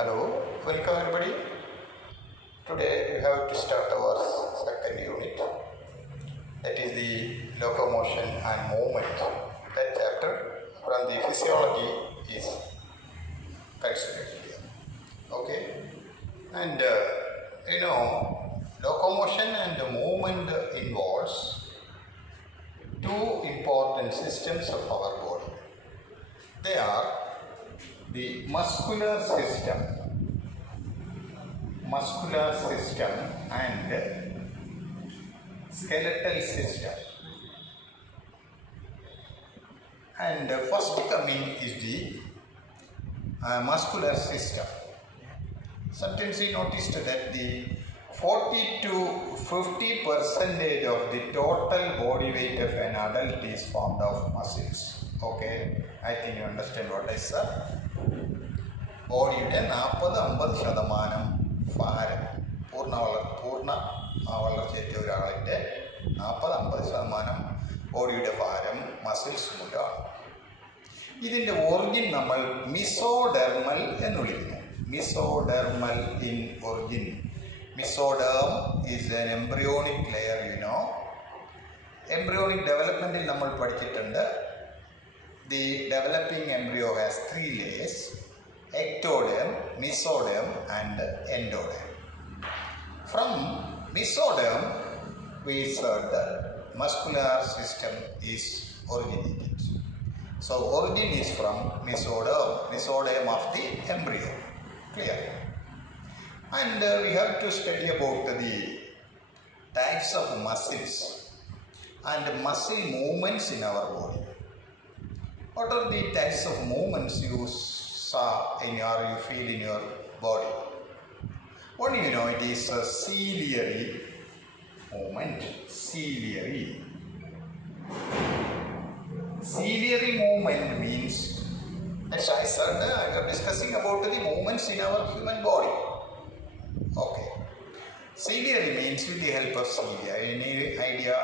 Hello, welcome everybody. Today we have to start our second unit, that is the locomotion and movement. That chapter from the physiology is considered here. Okay, and locomotion and movement involves two important systems of our body. They are the muscular system and skeletal system. And first coming is the muscular system. Sometimes we noticed that the 40 to 50% of the total body weight of an adult is formed of muscles. Okay, I think you understand what I said. ബോഡിയുടെ 40-50% ഭാരം പൂർണ്ണ വളർച്ചയെത്തിയ ഒരാളിൻ്റെ 40-50% ബോഡിയുടെ ഭാരം മസിൽസ് മൂലമാണ്. ഇതിൻ്റെ ഒറിജിൻ നമ്മൾ മിസോഡെർമൽ എന്ന് വിളിക്കുന്നു. Mesodermal in origin. Mesoderm is an embryonic layer. Embryonic ഡെവലപ്മെൻറ്റിൽ നമ്മൾ പഠിച്ചിട്ടുണ്ട്. The developing embryo has 3 layers: ectoderm, mesoderm and endoderm. From mesoderm we said the muscular system is originated. So origin is from mesoderm of the embryo. Clear? And we have to study about the types of muscles and muscle movements in our body. What are the types of movements you saw you feel in your body? One, it is a ciliary movement. Ciliary movement means, as I said, we are discussing about the movements in our human body. Okay. Ciliary means with the help of cilia. Any idea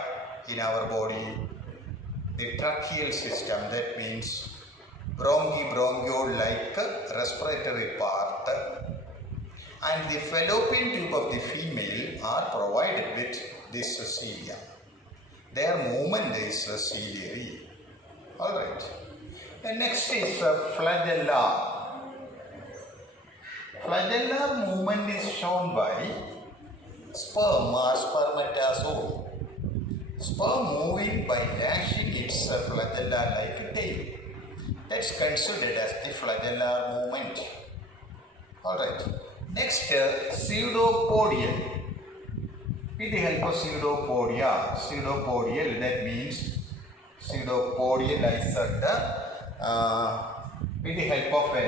in our body? The tracheal system, that means bronchiole-like respiratory part, and the fallopian tube of the female are provided with this cilia. Their movement is ciliary. Alright. And next is flagella. Flagellar movement is shown by sperm or spermatozoa. Sperm moving by lashing its flagella like a tail. That's considered as the flagellar movement. Alright. Next, pseudopodial. With the help of pseudopodial, that means pseudopodial, I said, with the help of a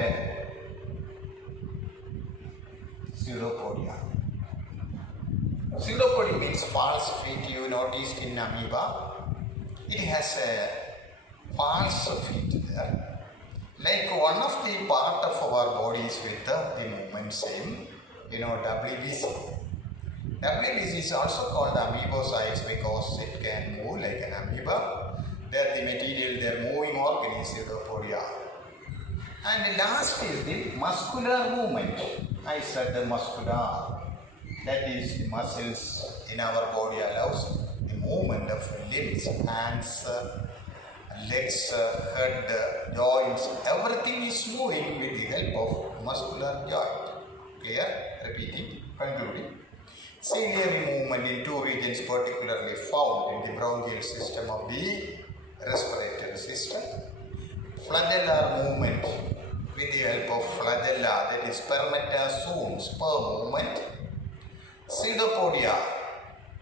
pseudopodia. Pseudopodia means false feet. You noticed in amoeba, it has a false feet there. Like one of the part of our body is with the movement same, WBC. WBC is also called amoebocytes because it can move like an amoeba. There the material, their moving organ is pseudopodia. And last is the muscular movement. I said the muscular. That is, the muscles in our body allows the movement of limbs, hands, legs, head, joints. Everything is moving with the help of muscular joint. Clear? Repeating, concluding. Ciliary movement in 2 regions particularly found in the bronchial system of the respiratory system. Flagellar movement with the help of flagella, that is spermatozoon, sperm movement. Pseudopodia,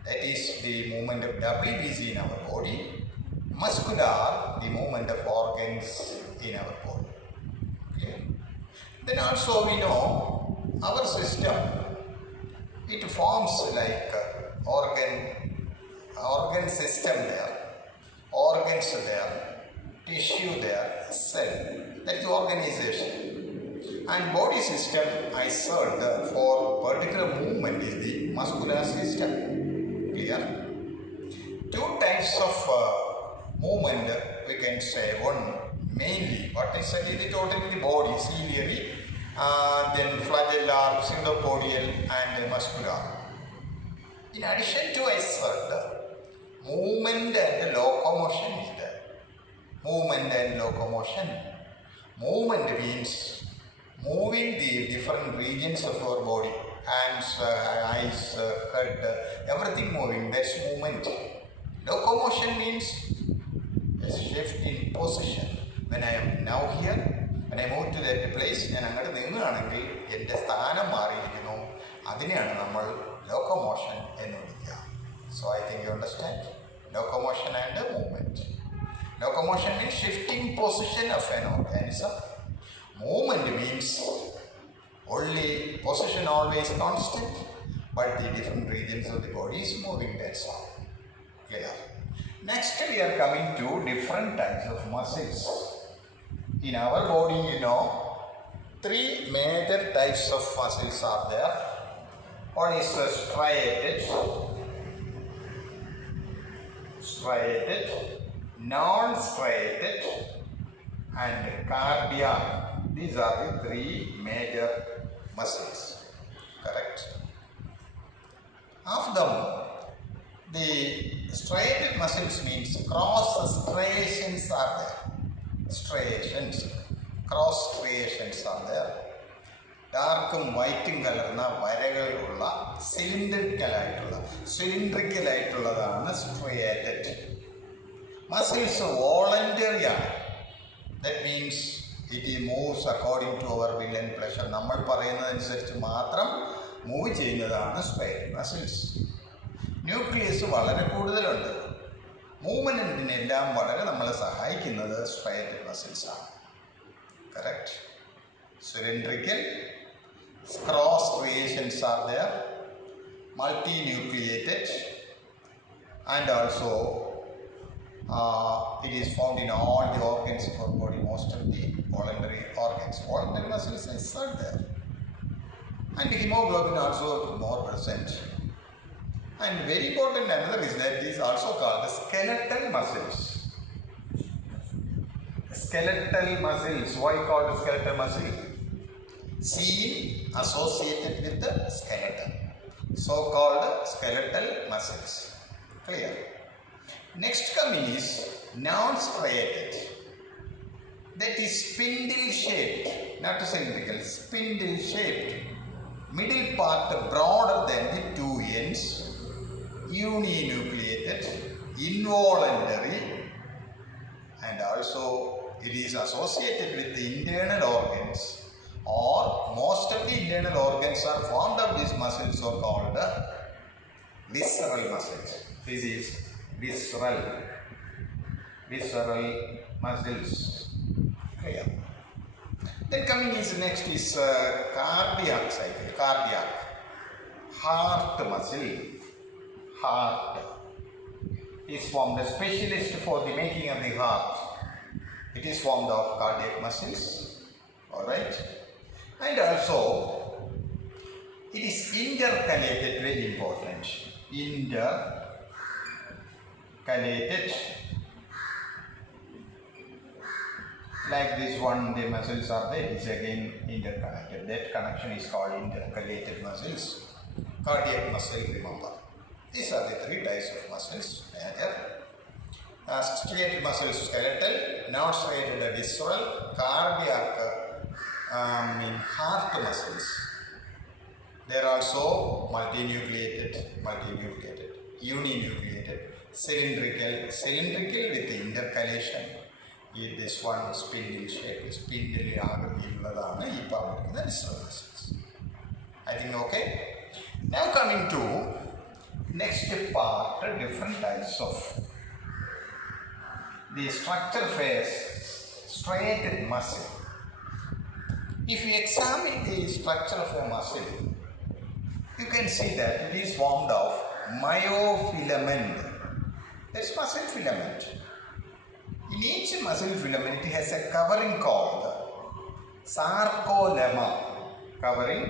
that is the movement of WBC in our body. Muscular, the movement of organs in our body. Okay. Then also we know our system, it forms like organ system there, organs there, tissue there, cell. That is organization. And body system, I said, for particular movement is the muscular system. Clear? 2 types of movement we can say. One, mainly what I said is totally the body, ciliary then flagellar, pseudopodial, and muscular. In addition to I said, movement and locomotion is there. Movement and locomotion. Movement means moving the different regions of our body, hands, eyes, head, everything moving, that's movement. Locomotion means a shift in position. When I am now here, when I move to that place, I am going to locomotion. So I think you understand. Locomotion and movement. Locomotion means shifting position of an organism. Movement means only position always constant, but the different regions of the body is moving, that's all. Clear? Next we are coming to different types of muscles. In our body, you know, three major types of muscles are there. One is striated, non-striated, and cardiac. These are the three major muscles. Correct? Of them, the striated muscles means cross striations are there. Striations, cross striations are there. Dark and white color cylindrical striated. Muscles voluntary. That means it moves according to our will and pleasure. നമ്മൾ പറയുന്നതനുസരിച്ച് മാത്രം മൂവ് ചെയ്യുന്നതാണ് striated muscles. Nucleus വളരെ കൂടുതലുണ്ട്. മൂവ്മെൻറ്റിനെല്ലാം വളരെ നമ്മളെ സഹായിക്കുന്നത് striated muscles ആണ്. Correct? Cylindrical, cross striations are there, multinucleated, and also it is found in all the organs of our body, most of the voluntary organs. Voluntary muscles are there. And hemoglobin also more present. And very important another is that it is also called the skeletal muscles. Skeletal muscles. Why called skeletal muscle? Seen associated with the skeleton. So called skeletal muscles. Clear? Next coming is non-striated. That is spindle shaped, not cylindrical, spindle shaped. Middle part broader than the two ends, uninucleated, involuntary, and also it is associated with the internal organs, or most of the internal organs are formed of these muscles, so called visceral muscles. This is visceral muscles. Clear? Then coming is next is cardiac cycle. Cardiac, heart muscle. Heart is formed, a specialist for the making of the heart. It is formed of cardiac muscles. All right, and also it is intercalated. Very important. Intercalated. Like this one, the muscles are there, it is again interconnected. That connection is called intercalated muscles. Cardiac muscle, remember. These are the three types of muscles. Striated muscles, skeletal, non-striated, visceral, cardiac, heart muscles. They are also multinucleated, uninucleated, cylindrical with intercalation. This one spindle shape, spindle ആകൃതിയിലുള്ളതാണ് ഈ പറഞ്ഞിരിക്കുന്ന visceral muscles. I think okay. Now coming to next part, different types of the structure phase, striated muscle. If you examine the structure of a muscle, you can see that it is formed of myofilament. That's muscle filament. In each muscle filament, it has a covering called sarcolemma. Covering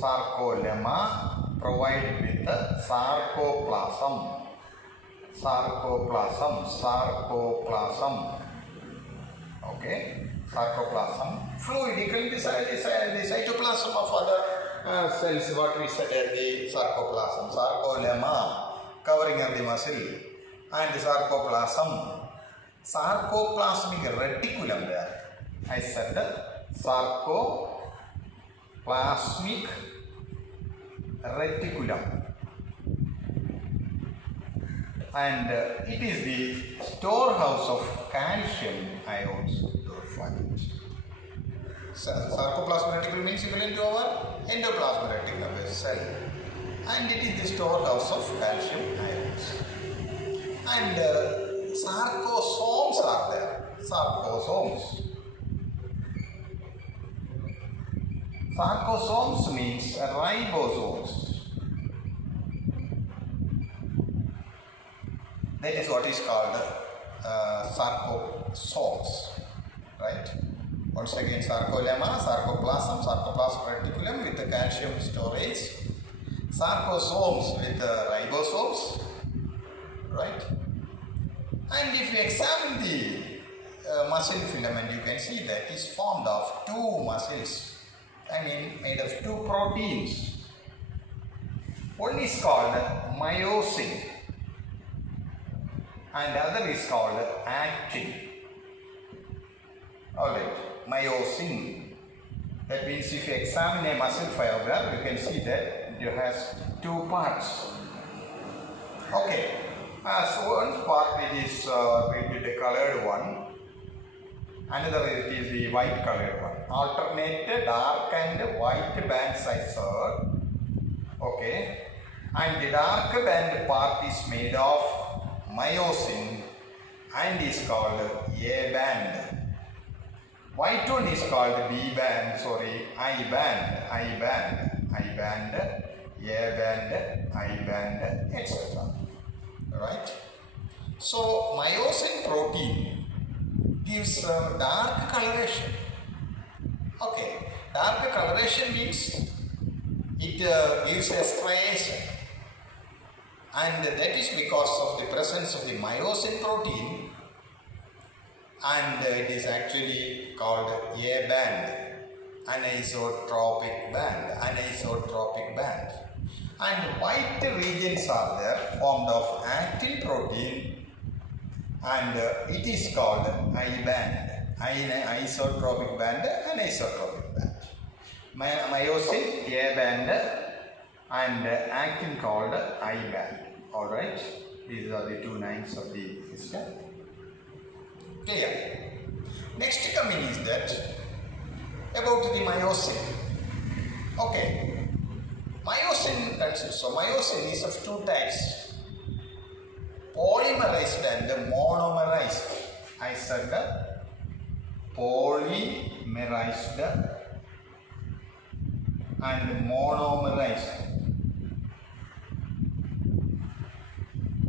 sarcolemma provided with the sarcoplasm. Okay, sarcoplasm. Fluidical, the cytoplasm of other cells, what we said at the sarcoplasm. Sarcolemma, covering of the muscle, and the sarcoplasm. Sarcoplasmic reticulum there. I said sarcoplasmic reticulum. And it is the storehouse of calcium ions you find. Sarcoplasmic reticulum means equivalent to our endoplasmic reticulum of a cell, and it is the storehouse of calcium ions. And sarcosomes are there. Sarcosomes. Sarcosomes means ribosomes. That is what is called sarcosomes, right? Once again, sarcolemma, sarcoplasm, sarcoplasmic reticulum with the calcium storage, sarcosomes with the ribosomes, right? And if you examine the muscle filament, you can see that it is formed of two muscles, made of two proteins. One is called myosin, and the other is called actin. Alright, myosin. That means if you examine a muscle fiber, you can see that it has two parts. Okay, so one part it is the colored one, another it is the white colored one. Alternate dark and white bands I saw. Okay, and the dark band part is made of myosin and is called A band. White one is called B band, I band, A band, I band, etc. Right? So myosin protein gives dark coloration. Okay, dark coloration means it gives a striation. And that is because of the presence of the myosin protein, and it is actually called A band, anisotropic band. And white regions are there formed of actin protein, and it is called I band, isotropic band, anisotropic band. Myosin A band and actin called I band. Alright, these are the two names of the system. Clear. Next coming is that about the myosin. Okay, myosin consists. So myosin is of two types: polymerized and monomerized. I said polymerized and monomerized.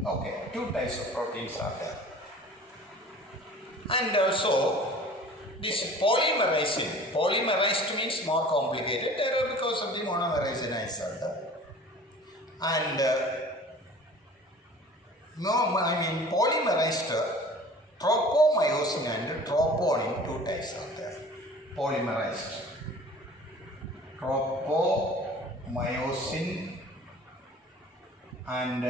Okay, two types of proteins are there. And also this polymerized means more complicated because of the monomerization I said. And polymerized tropomyosin and troponin, two types are there. Polymerized tropomyosin and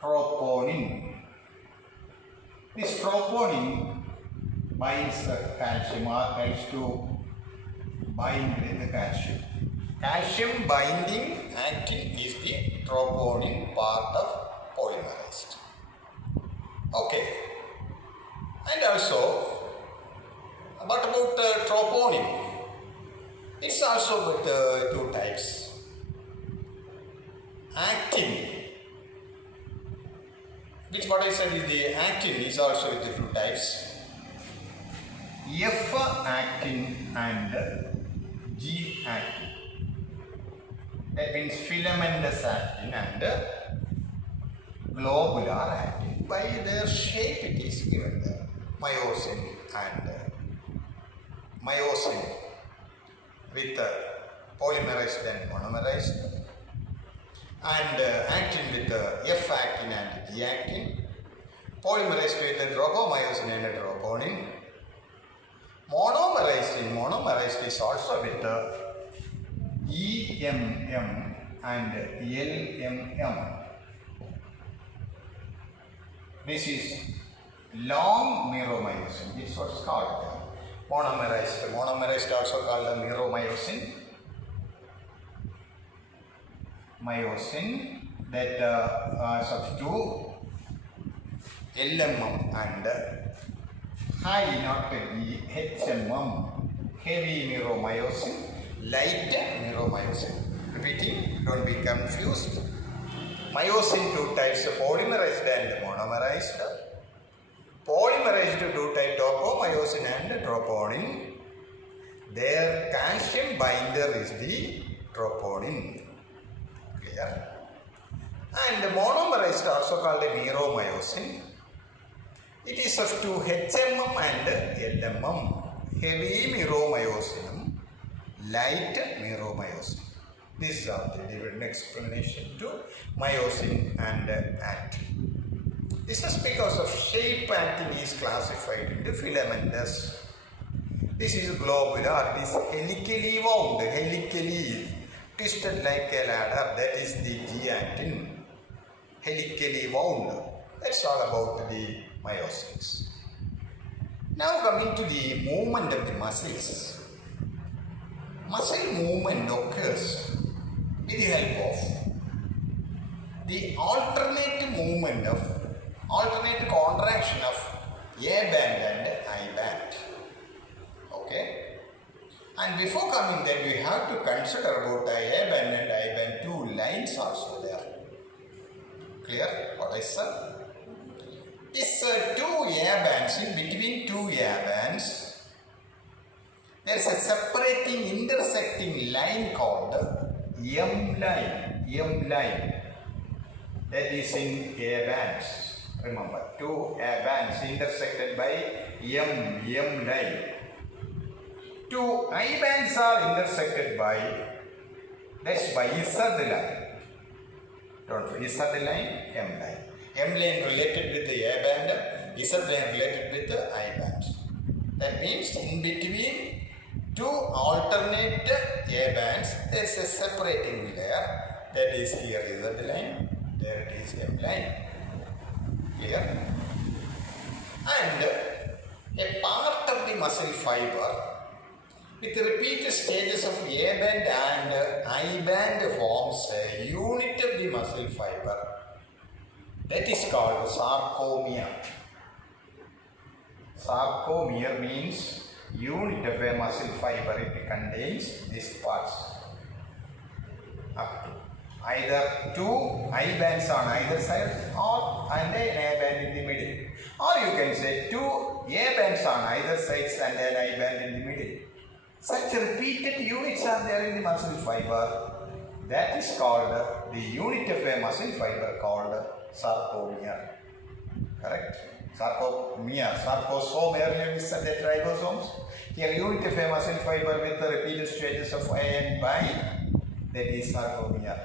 troponin. This troponin binds the calcium or helps to bind with the calcium. Calcium binding actin is the troponin part of polymerized. Okay. And also, what about troponin? It's also with two types. Actin, which what I said is the actin is also with the two types. F actin and G actin. That means filamentous actin and globular actin. By their shape it is given there. Myosin and myosin with polymerized and monomerized, and actin with F actin and G actin, polymerized with the tropomyosin and troponin, Monomerized is also with EMM and LMM. This is long myromyosin. It's what's called monomerized. Monomerized also called the myromyosin. Myosin that substitute LMM and high, not the HMM, heavy myromyosin, light myromyosin. Repeating, don't be confused. Myosin two types, polymerized and monomerized. Polymerized two types, topomyosin and troponin. Their calcium binder is the troponin. Clear? And monomerized also called a myromyosin. It is of two HMM and LMM. Heavy myromyosin, light myromyosin. These are the different explanation to myosin and actin. This is because of shape actin is classified into filamentous. This is globular, it is helically wound, helically twisted like a ladder. That is the G actin. Helically wound. That's all about the myosins. Now coming to the movement of the muscles. Muscle movement occurs with the help of the alternate contraction of A band and I band. Okay? And before coming that, we have to consider about the A band and I band, two lines also there. Clear what I said? These two A bands, in between two A bands, there is a separating, intersecting line called M line. That is in A bands. Remember, two A bands intersected by M line. Two I bands are intersected by, that's by Z line. Don't forget Z line, M line. M line related with the A band, Z line related with the I band. That means in between two alternate A bands, there is a separating layer. That is here Z line, there it is M line. Clear? And a part of the muscle fiber with repeated stages of A band and I band forms a unit of the muscle fiber. That is called sarcomere. Sarcomere means unit of a muscle fiber. It contains these parts. Up to either two I bands on either side and an A band in the middle. Or you can say two A bands on either sides and an I band in the middle. Such repeated units are there in the muscle fiber. That is called the unit of a muscle fiber called sarcomere. Correct? Sarcomere. Sarcosome earlier we said the ribosomes. Here unit of a muscle fiber with the repeated stages of A and B. That is sarcomere.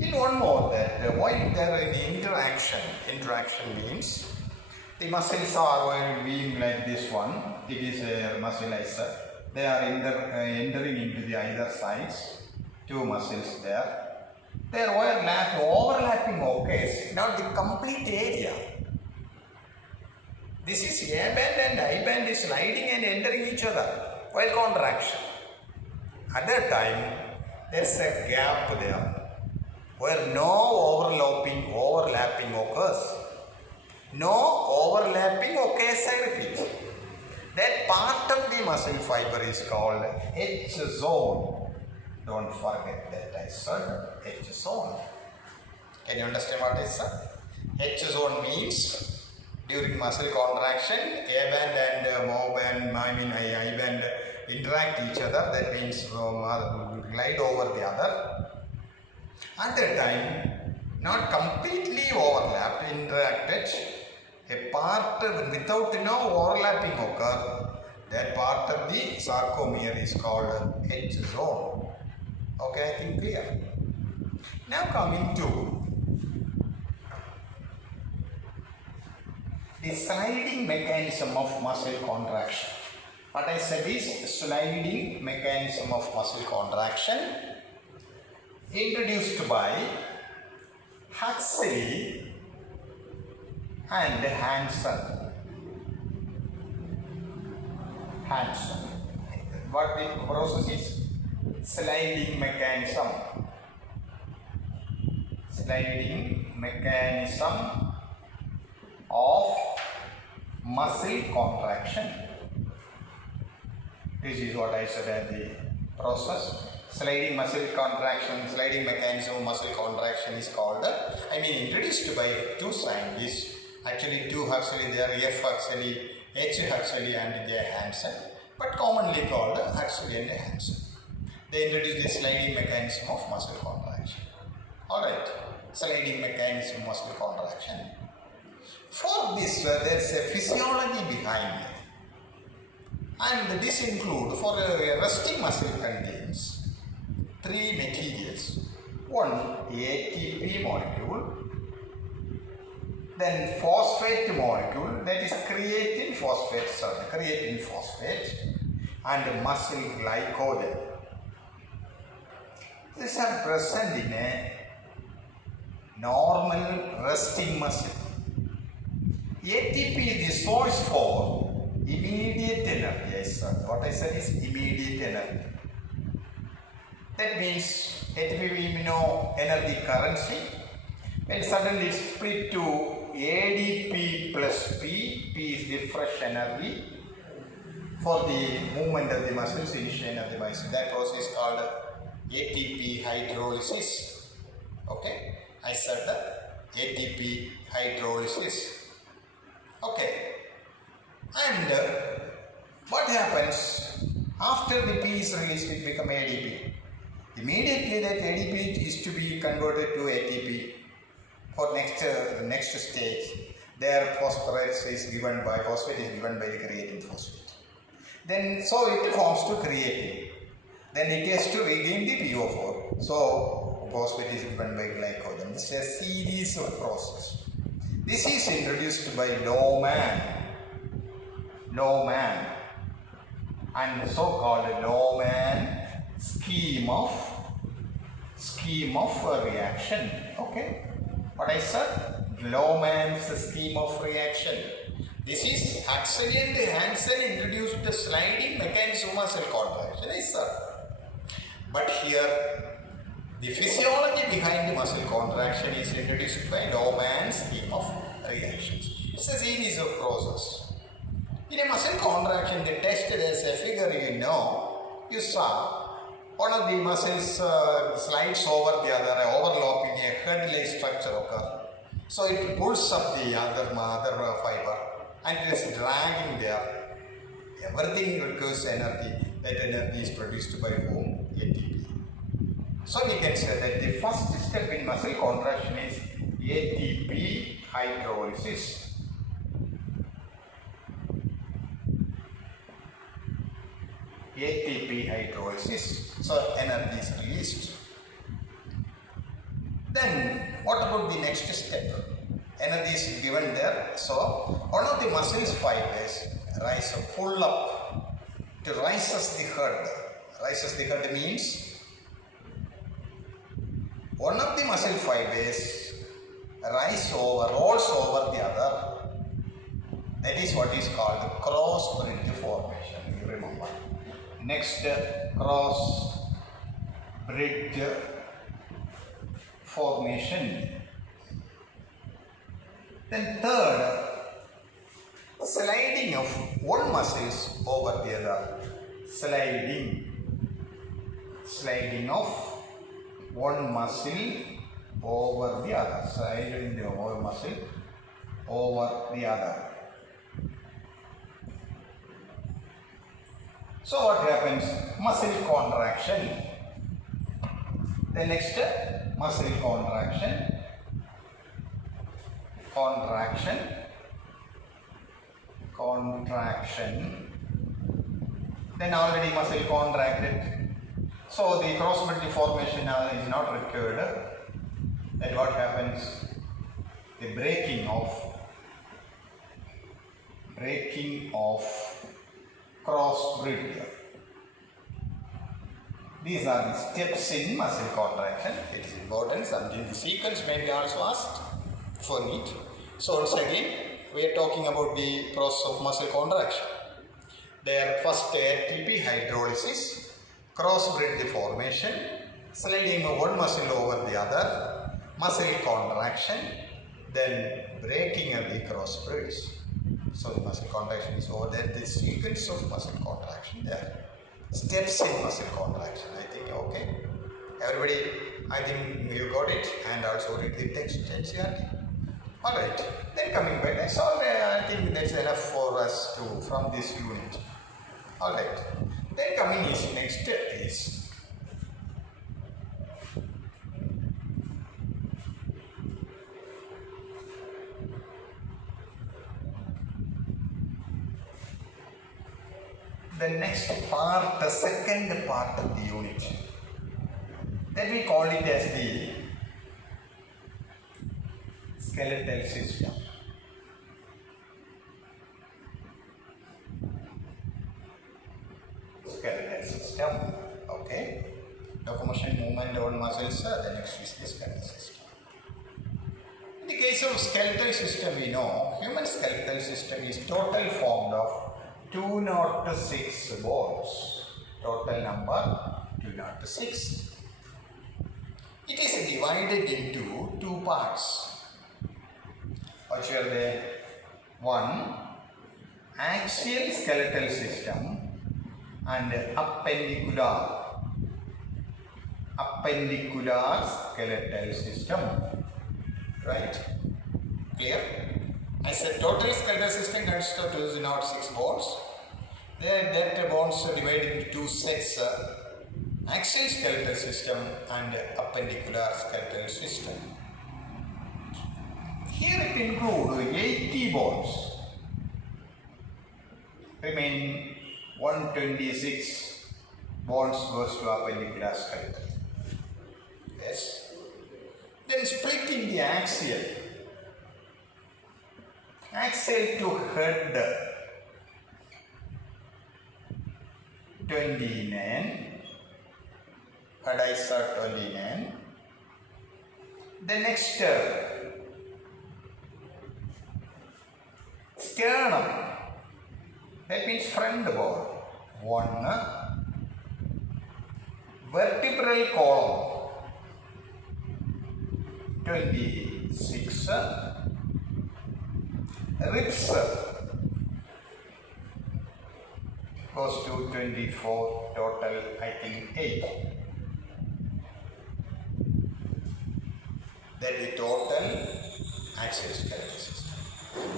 In one more that while there is interaction means the muscles are being like this one. It is a muscleizer. They are entering into the either sides. Two muscles there. They are overlapping occurs. Now the complete area. This is A band and I band is sliding and entering each other while contraction. At that time, there is a gap there where no overlapping occurs. No overlapping occurs, I repeat. That part of the muscle fiber is called H zone. Don't forget that I said H zone. Can you understand what I said? H zone means during muscle contraction, A band and I band interact each other. That means glide over the other. At that time, not completely overlapped, interacted. A part without no overlapping occur, that part of the sarcomere is called H zone. Okay, I think clear. Now coming to the sliding mechanism of muscle contraction. what I said is sliding mechanism of muscle contraction introduced by Huxley and Hansen. What the process is? Sliding mechanism. Sliding mechanism of muscle contraction. This is what I said at the process. Sliding muscle contraction, sliding mechanism of muscle contraction is called, introduced by two scientists. Actually, two Huxley, they are F. Huxley, H. Huxley and J. Hansen, but commonly called Huxley and Hansen. They introduced the sliding mechanism of muscle contraction. Alright, sliding mechanism of muscle contraction. For this, there is a physiology behind it. And this includes, for a resting muscle contains three materials. One, ATP molecule, then phosphate molecule, that is creatine phosphate, and muscle glycogen. These are present in a normal resting muscle. ATP is the source for immediate energy. What I said is immediate energy. That means ATP, we know energy currency, and suddenly it's split to ADP plus P. P is the fresh energy for the movement of the muscles, initiation of the muscle. That process is called ATP hydrolysis. Okay, I said that ATP hydrolysis. Okay, and what happens after the P is released? It becomes ADP. Immediately that ADP is to be converted to ATP for next stage. There phosphate is given by the creatine phosphate. Then so it forms to creatine. Then it has to regain the PO4. So phosphate is given by glycogen. This is a series of process. This is introduced by Lohmann and so-called Lohmann scheme of reaction. Okay, what I said, Lohmann's scheme of reaction. This is Huxley and Hansen introduced the sliding mechanism of muscle contraction. I said, but here the physiology behind the muscle contraction is introduced by Lohmann's scheme of reactions. It's a series of process. In a muscle contraction, the test as a figure you saw one of the muscles slides over the other, overlapping a head-like structure occur. So it pulls up the other fiber and it is dragging there. Everything requires energy. That energy is produced by whom? ATP. So we can say that the first step in muscle contraction is ATP hydrolysis. ATP hydrolysis. So energy is released. Then what about the next step? Energy is given there. So one of the muscles fibers pull up to raises the head. Raises the head means one of the muscle fibers rolls over the other. That is what is called cross bridge formation. You remember. Next, cross bridge formation. Then third, sliding of one muscle over the other. Sliding of one muscle over the other. Sliding the one muscle over the other. So what happens? Muscle contraction. The next muscle contraction. Then already muscle contracted. So the cross bridge formation is not required. Then what happens? The breaking of crossbreed. These are the steps in muscle contraction. It is important. Something the sequence may be also asked for it. So once again, we are talking about the process of muscle contraction. There first Atp hydrolysis, crossbreed deformation, sliding of one muscle over the other, muscle contraction, then breaking of the crossbreeds. So the muscle contraction is over there. The sequence of muscle contraction there. Steps in muscle contraction. I think okay. Everybody, I think you got it, and also read the text NCERT. Alright. Then coming back, that's all. I think that's enough for us to from this unit. Alright. Then coming is next step is the next part, the second part of the unit. Then we call it as the skeletal system. Skeletal system. Okay. Locomotion, movement on muscles. The next is the skeletal system. In the case of skeletal system, we know human skeletal system is total formed of 206 bones. Total number 206. It is divided into two parts. Which are the one axial skeletal system and appendicular skeletal system. Right? Clear? I said total skeletal system consists of 206 bones. That bones are divided into two sets. Axial skeletal system and appendicular skeletal system. Here it includes 80 bones. Remaining 126 bones goes to appendicular skeletal. Yes. Then splitting the axial to head 29, head is 29. The next sternum, that means front bone, 1. Vertebral column, 26. Ribs goes to 24, total I think 8. That is the total axial skeletal system.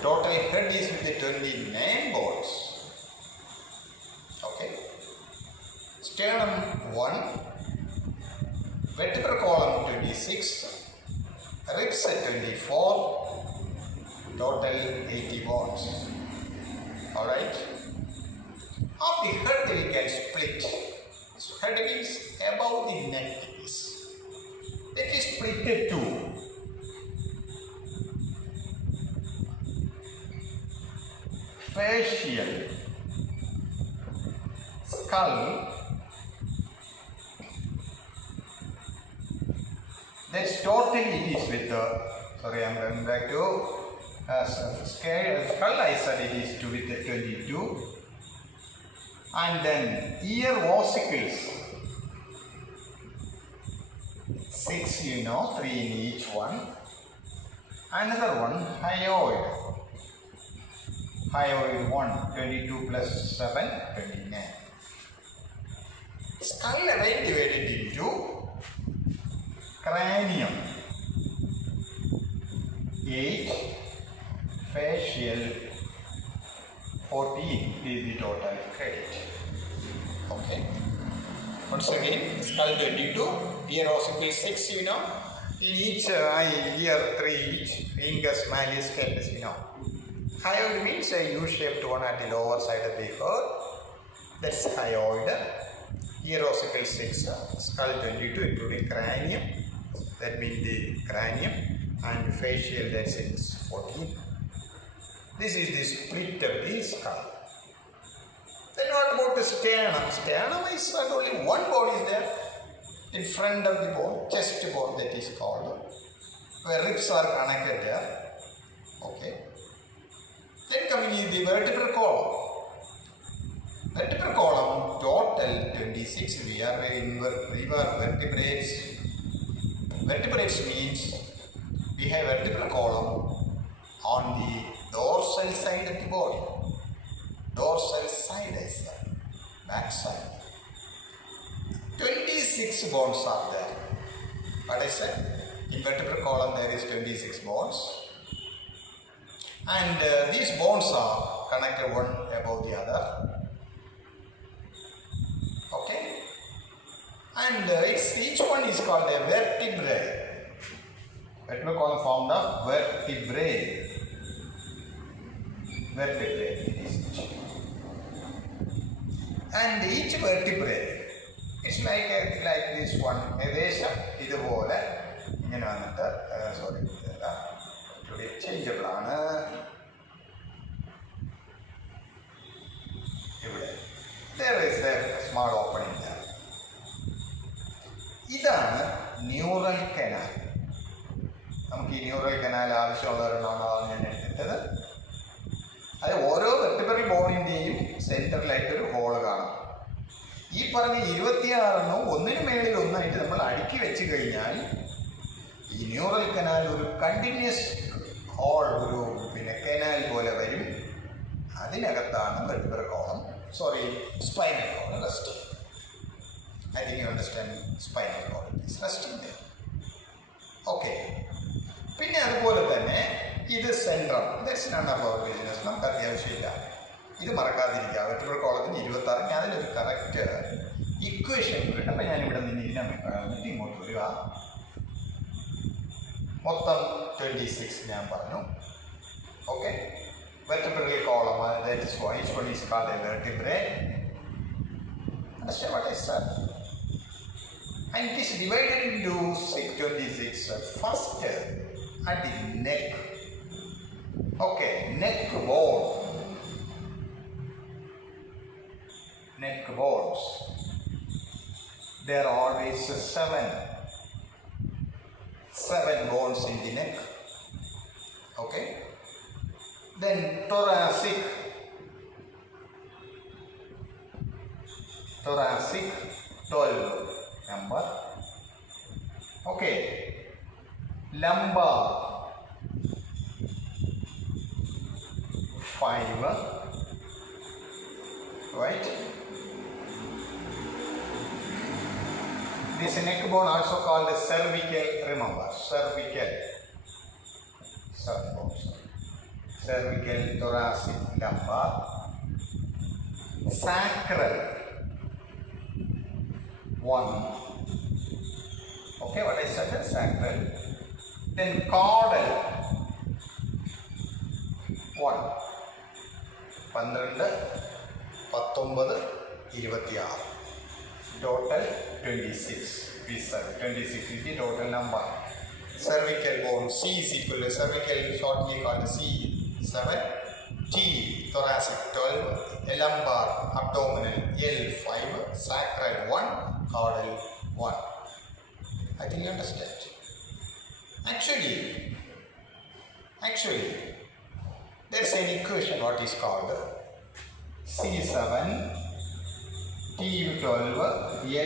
Total head is with the 29 bones. Okay. Sternum 1, vertebral column 26, ribs 24, total 80 bones. Alright. Of the head we can split. So head means above the neck is. It is split to facial, skull. That's totally it is with the, sorry, I am going back to skull. I said it is with the 22. And then ear ossicles, 6 you know, 3 in each one. Another one, hyoid. Hyoid 1, 22 plus 7, 29. Skull again divided into cranium, 8, facial 14 is the total credit. Okay. Once again, skull 22, ear ossicle 6, you know. In each eye, ear 3 each, incus, malleus, scalpus, you know. Hyoid means a U-shaped one at the lower side of the head. That's hyoid. Ear ossicle 6, skull 22, including cranium. That means the cranium, and facial, that's in 14. This is the split of the skull. Then what the sternum. Sternum is not only one bone is there in front of the bone, chest bone that is called, where ribs are connected there. Okay. Then coming in the vertebral column. Vertebral column total 26. We are vertebrates. Vertebrates means we have vertebral column on the dorsal side of the body. Dorsal side is back side. 26 bones are there. What I said? In vertebral column there is 26 bones. And these bones are connected one above the other. Okay? And each one is called a vertebrae. Vertebral column formed of vertebrae. Vertebrae. And each vertebrae, it's like this one. ഏകദേശം ഇതുപോലെ ഇങ്ങനെ വന്നിട്ട് sorry changeable ആണ്. ഇവിടെ there is a small opening there. ഇതാണ് neural canal. നമുക്ക് ഈ neural canal ആവശ്യമുള്ളവരെന്നാണ് ഞാൻ എടുത്തിട്ടത്. അത് ഓരോ വെർട്ടിബ്രൽ ബോണിൻ്റെയും സെൻറ്ററിലായിട്ടൊരു ഹോള് കാണും. ഈ പറഞ്ഞ 26 ഒന്നിനു മേളിൽ ഒന്നായിട്ട് നമ്മൾ അടുക്കി വെച്ച് കഴിഞ്ഞാൽ ഈ ന്യൂറൽ കനാൽ ഒരു കണ്ടിന്യൂസ് ഹോൾ, ഒരു കനാൽ പോലെ വരും. അതിനകത്താണ് vertebral column, spinal cord resting. I think you understand spinal cord is resting there. Okay. പിന്നെ അതുപോലെ തന്നെ ഇത് centrum. That's none of our business. നമുക്ക് അത്യാവശ്യമില്ല. ഇത് മറക്കാതിരിക്കുക. വെർട്ടിബ്രൽ കോളത്തിന് 26. ഞാൻ അതിലൊരു കറക്റ്റ് ഇക്വേഷൻ കിട്ടും. അപ്പം ഞാനിവിടെ നിന്ന് ഇതിനെ ഇങ്ങോട്ട് വരിക. മൊത്തം 26 ഞാൻ പറഞ്ഞു. Okay. Vertebral column, that is why each one is called a vertebrae. Understand what I said? And it is divided into 26. First at the neck. Okay, neck bone. Neck bones. There are always 7 bones in the neck. Okay. Then thoracic 12 number. Okay. Lumbar 5, right? This neck bone also called the cervical. Remember, cervical bones. Cervical, thoracic, lumbar. Sacral 1. Okay, what I said is sacral. Then caudal 1. 12, 19, 26. Total 26. We said 26 is the total number. Cervical bone C is equal to cervical, shortly called C7, T thoracic 12, lumbar abdominal L5, sacral 1, caudal 1. I think you understand. Actually there is an equation what is called C7, T12,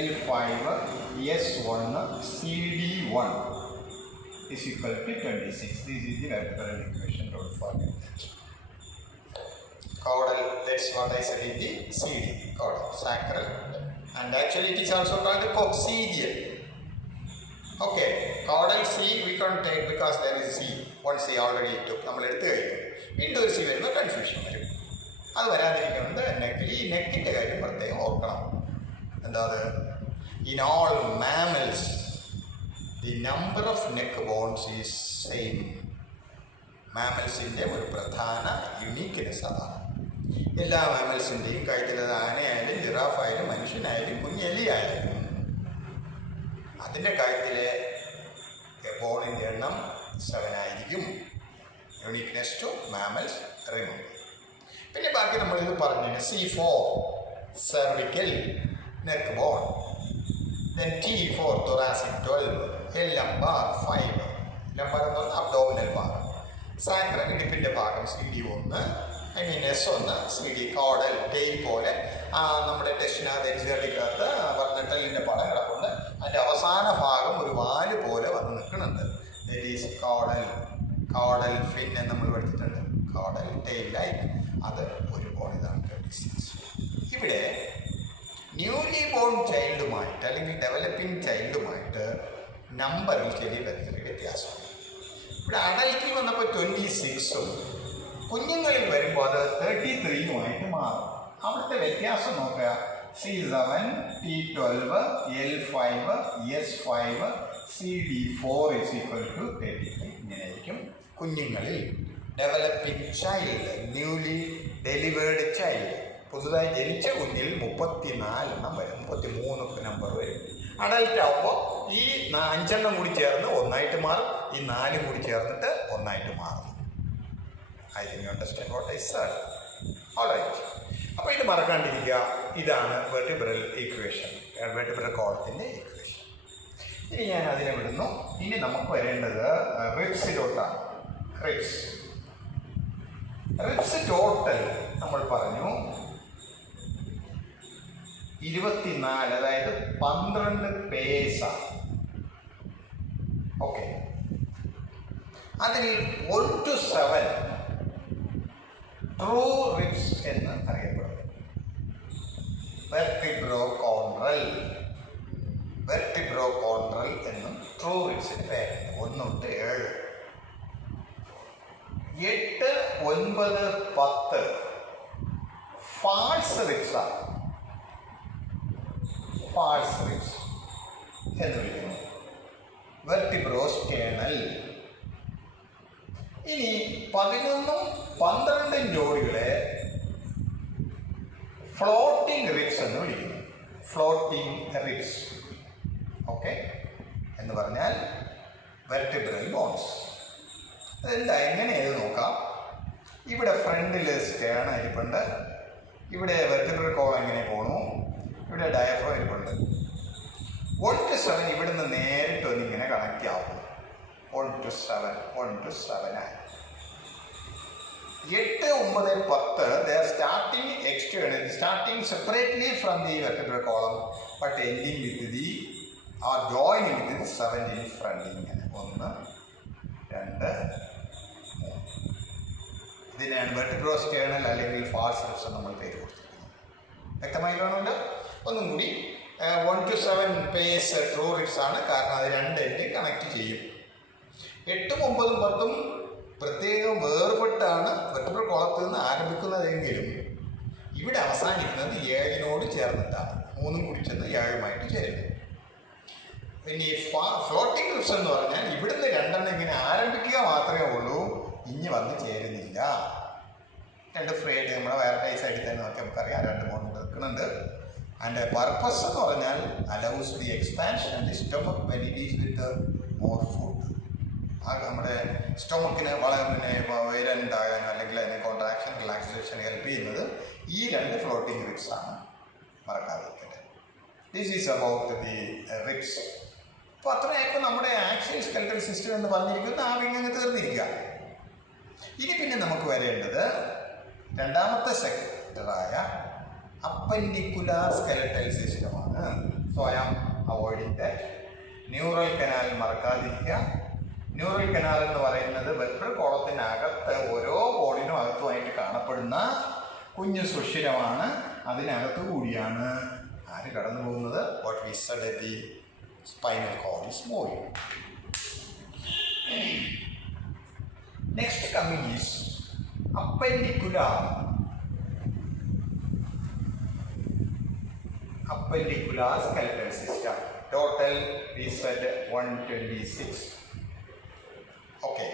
L5, S1, CD1 is equal to 26. This is the vertebral equation, don't forget that. Caudal, that's what I said in the CD, caudal, sacral. And actually it is also called the coccygeal. Okay, caudal C we can't take because there is C. One C already took. നമ്മൾ എടുത്തു കഴിഞ്ഞു. വീണ്ടും ഒരു C വരുമ്പോൾ കൺഫ്യൂഷൻ വരും. അത് വരാതിരിക്കുന്നത് ഈ നെക്കിൻ്റെ കാര്യം പ്രത്യേകം ഓർക്കണം. എന്താ in all mammals the number of neck bones is same. മാമൽസിൻ്റെ ഒരു പ്രധാന യുണീക്ക്നെസ് അതാണ്. എല്ലാ മാമൽസിൻ്റെയും കഴുത്തിലത് ആനയായാലും ജിറാഫായാലും മനുഷ്യനായാലും കുഞ്ഞെലിയായാലും അതിൻ്റെ കഴുത്തിലെ ബോണിൻ്റെ എണ്ണം 7 ആയിരിക്കും. Uniqueness to mammals remove. പിന്നെ ബാക്കി നമ്മളിത് പറഞ്ഞു C4 cervical neck bone. Then T for thoracic 12, L lumbar 5, lumbar എന്ന് പറഞ്ഞാൽ abdominal ഭാഗം. സാക്രം ഇടുപ്പിൻ്റെ ഭാഗം CD1, S1, CD caudal tail പോലെ നമ്മുടെ ടെസ്റ്റിനകത്ത് എക്സിയർട്ടിക്കകത്ത് വർണ്ണട്ടലിൻ്റെ പടം കിടപ്പുണ്ട്. അതിൻ്റെ അവസാന ഭാഗം ഒരു വാല് പോലെ വന്ന് നിൽക്കുന്നുണ്ട്. ദറ്റ് ഈസ് കോഡൽ ഫിൻ എന്ന് നമ്മൾ പഠിച്ചിട്ടുണ്ട്. കോഡൽ ടെയിൽ ലൈക്ക് അത് ഒരു ബോൺ. ഇതാണ് 26. ഇവിടെ ന്യൂലി ബോൺ ചൈൽഡുമായിട്ട് അല്ലെങ്കിൽ ഡെവലപ്പിംഗ് ചൈൽഡുമായിട്ട് നമ്പറിൽ ചെറിയ വ്യത്യാസമുണ്ട്. ഇവിടെ അഡൽറ്റിൽ വന്നപ്പോൾ 26ഉം കുഞ്ഞുങ്ങളിൽ വരുമ്പോൾ അത് 33യുമായിട്ട് മാറും. അവിടുത്തെ വ്യത്യാസം നോക്കുക. C7, T12, L5, S5, CD4 is equal to 33. ഇങ്ങനെയായിരിക്കും കുഞ്ഞുങ്ങളിൽ. Developing child, newly delivered child, പുതുതായി ജനിച്ച കുഞ്ഞിൽ 34 വരും, 33 നമ്പർ വരും. അഡൽറ്റ് ആകുമ്പോൾ ഈ 5 കൂടി ചേർന്ന് ഒന്നായിട്ട് മാറും, ഈ 4 കൂടി ചേർന്നിട്ട് ഒന്നായിട്ട് മാറും. I think you understand what I said. Alright. അപ്പോൾ ഇത് മറക്കാണ്ടിരിക്കുക. ഇതാണ് വെർട്ടിബ്രൽ ഇക്വേഷൻ, വെർട്ടിബ്രൽ കോളത്തിൻ്റെ ഇക്വേഷൻ. ഇനി ഞാൻ അതിനെ വിടുന്നു. ഇനി നമുക്ക് വരേണ്ടത് റിബ്സിലോട്ടാണ്. റിബ്സ് ടോട്ടൽ നമ്മൾ പറഞ്ഞു 24, അതായത് 12 പേഴ്സാണ്. ഓക്കെ. അതിൽ 1 to 7 ട്രൂ റിബ്സ് എന്ന് അറിയപ്പെടുന്നു. വെർട്ടിബ്രോകോൺട്രൽ എന്നും ട്രൂ റിബ്സിന് പേരുണ്ട്. 1 തൊട്ട് 7. 8, 9, 10 ഫാൾസ് റിബ്സാണ്. ഫാൾസ് റിബ്സ് എന്ന് വിളിക്കുന്നു. വെർട്ടിബ്രോസ്റ്റേണൽ. ഇനി 11ഉം 12ഉം ജോഡികളെ ഫ്ലോട്ടിംഗ് റിബ്സ് എന്ന് വിളിക്കുന്നു. Floating ribs. ഓക്കെ. എന്ന് പറഞ്ഞാൽ വെർട്ടിബ്രൽ ബോൺസ്. അതെന്താ എങ്ങനെയത് നോക്കാം. ഇവിടെ ഫ്രണ്ടിൽ സ്റ്റേണ ഇരിപ്പുണ്ട്. ഇവിടെ വെർട്ടിബ്രൽ കോളം എങ്ങനെ പോകണു. ഇവിടെ ഡയഫ്രം ഇരിപ്പുണ്ട്. 1 to 7 ഇവിടുന്ന് നേരിട്ട് ഒന്നിങ്ങനെ കണക്റ്റ് ആവും. 1 to 7 ആയി. 8, 9, 10 they are starting separately from the vertebral column but ending with the or joining with the 7 in front. ഇങ്ങനെ 1, 2, 3. ഇതിനാണ് വെർട്ടിബ്രോസ്റ്റേണൽ അല്ലെങ്കിൽ ഫാൾസ് റിബ്സ് നമ്മൾ പേര് കൊടുത്തിരിക്കുന്നത്. വ്യക്തമായി കാണുമല്ലോ. ഒന്നും കൂടി 1 to 7 പേഴ്സ് ട്രൂ റിബ്സ് ആണ്. കാരണം അത് 2 എൻഡ് കണക്ട് ചെയ്യും. 8, 9, 10 പ്രത്യേകം വേർപെട്ടാണ് വെർട്ടിബ്രൽ കോളത്തിൽ നിന്ന് ആരംഭിക്കുന്നതെങ്കിലും ഇവിടെ അവസാനിക്കുന്നത് 7നോട് ചേർന്നിട്ടാണ്. 3 കൂടി ചെന്ന് 7 ചേരുന്നു. പിന്നെ ഈ ഫ്ലോട്ടിംഗ് റിബ്സ് എന്ന് പറഞ്ഞാൽ ഇവിടുന്ന് 2 ഇങ്ങനെ ആരംഭിക്കുക മാത്രമേ ഉള്ളൂ, ഇനി വന്ന് ചേരുന്നില്ല. 2 ഫ്രീ ആയിട്ട് നമ്മുടെ വയർടൈസ് ആയിട്ട് തന്നെ നോക്കി നമുക്കറിയാം 2 3 നിൽക്കുന്നുണ്ട്. ആൻഡ് പർപ്പസ് എന്ന് പറഞ്ഞാൽ allows the expansion and stomach when it is with more food. നമ്മുടെ സ്റ്റൊമക്കിന് വളരെ വൈലൻ്റാകാനും അല്ലെങ്കിൽ അതിന് കോൺട്രാക്ഷൻ റിലാക്സേഷൻ ഹെൽപ്പ് ചെയ്യുന്നത് ഈ 2 ഫ്ലോട്ടിംഗ് റിബ്സ് ആണ്. മറക്കാതിരിക്കട്ടെ. This is about the ribs. അപ്പോൾ അത്രയൊക്കെ നമ്മുടെ ആക്ഷൻ സ്കെൽറ്റൽ സിസ്റ്റം എന്ന് പറഞ്ഞിരിക്കുന്ന ആ വിങ്ങ് തീർന്നിരിക്കുക. ഇനി പിന്നെ നമുക്ക് വരേണ്ടത് രണ്ടാമത്തെ സെക്ടറായ അപ്പൻഡിക്കുലാർ സ്കെലറ്റൽ സിസ്റ്റമാണ്. So I am avoiding that. Neural canal മറക്കാതിരിക്കുക. ന്യൂറൽ കനാൽ എന്ന് പറയുന്നത് വെർട്ടിബ്രൽ കോളത്തിനകത്ത് ഓരോ ബോഡിനും അകത്തുമായിട്ട് കാണപ്പെടുന്ന കുഞ്ഞു സുഷിരമാണ്. അതിനകത്തു കൂടിയാണ് ആര് കടന്നു പോകുന്നത്. What we said the spinal cord is moving. Next coming is appendicular skeletal system. Total we said 126. Okay.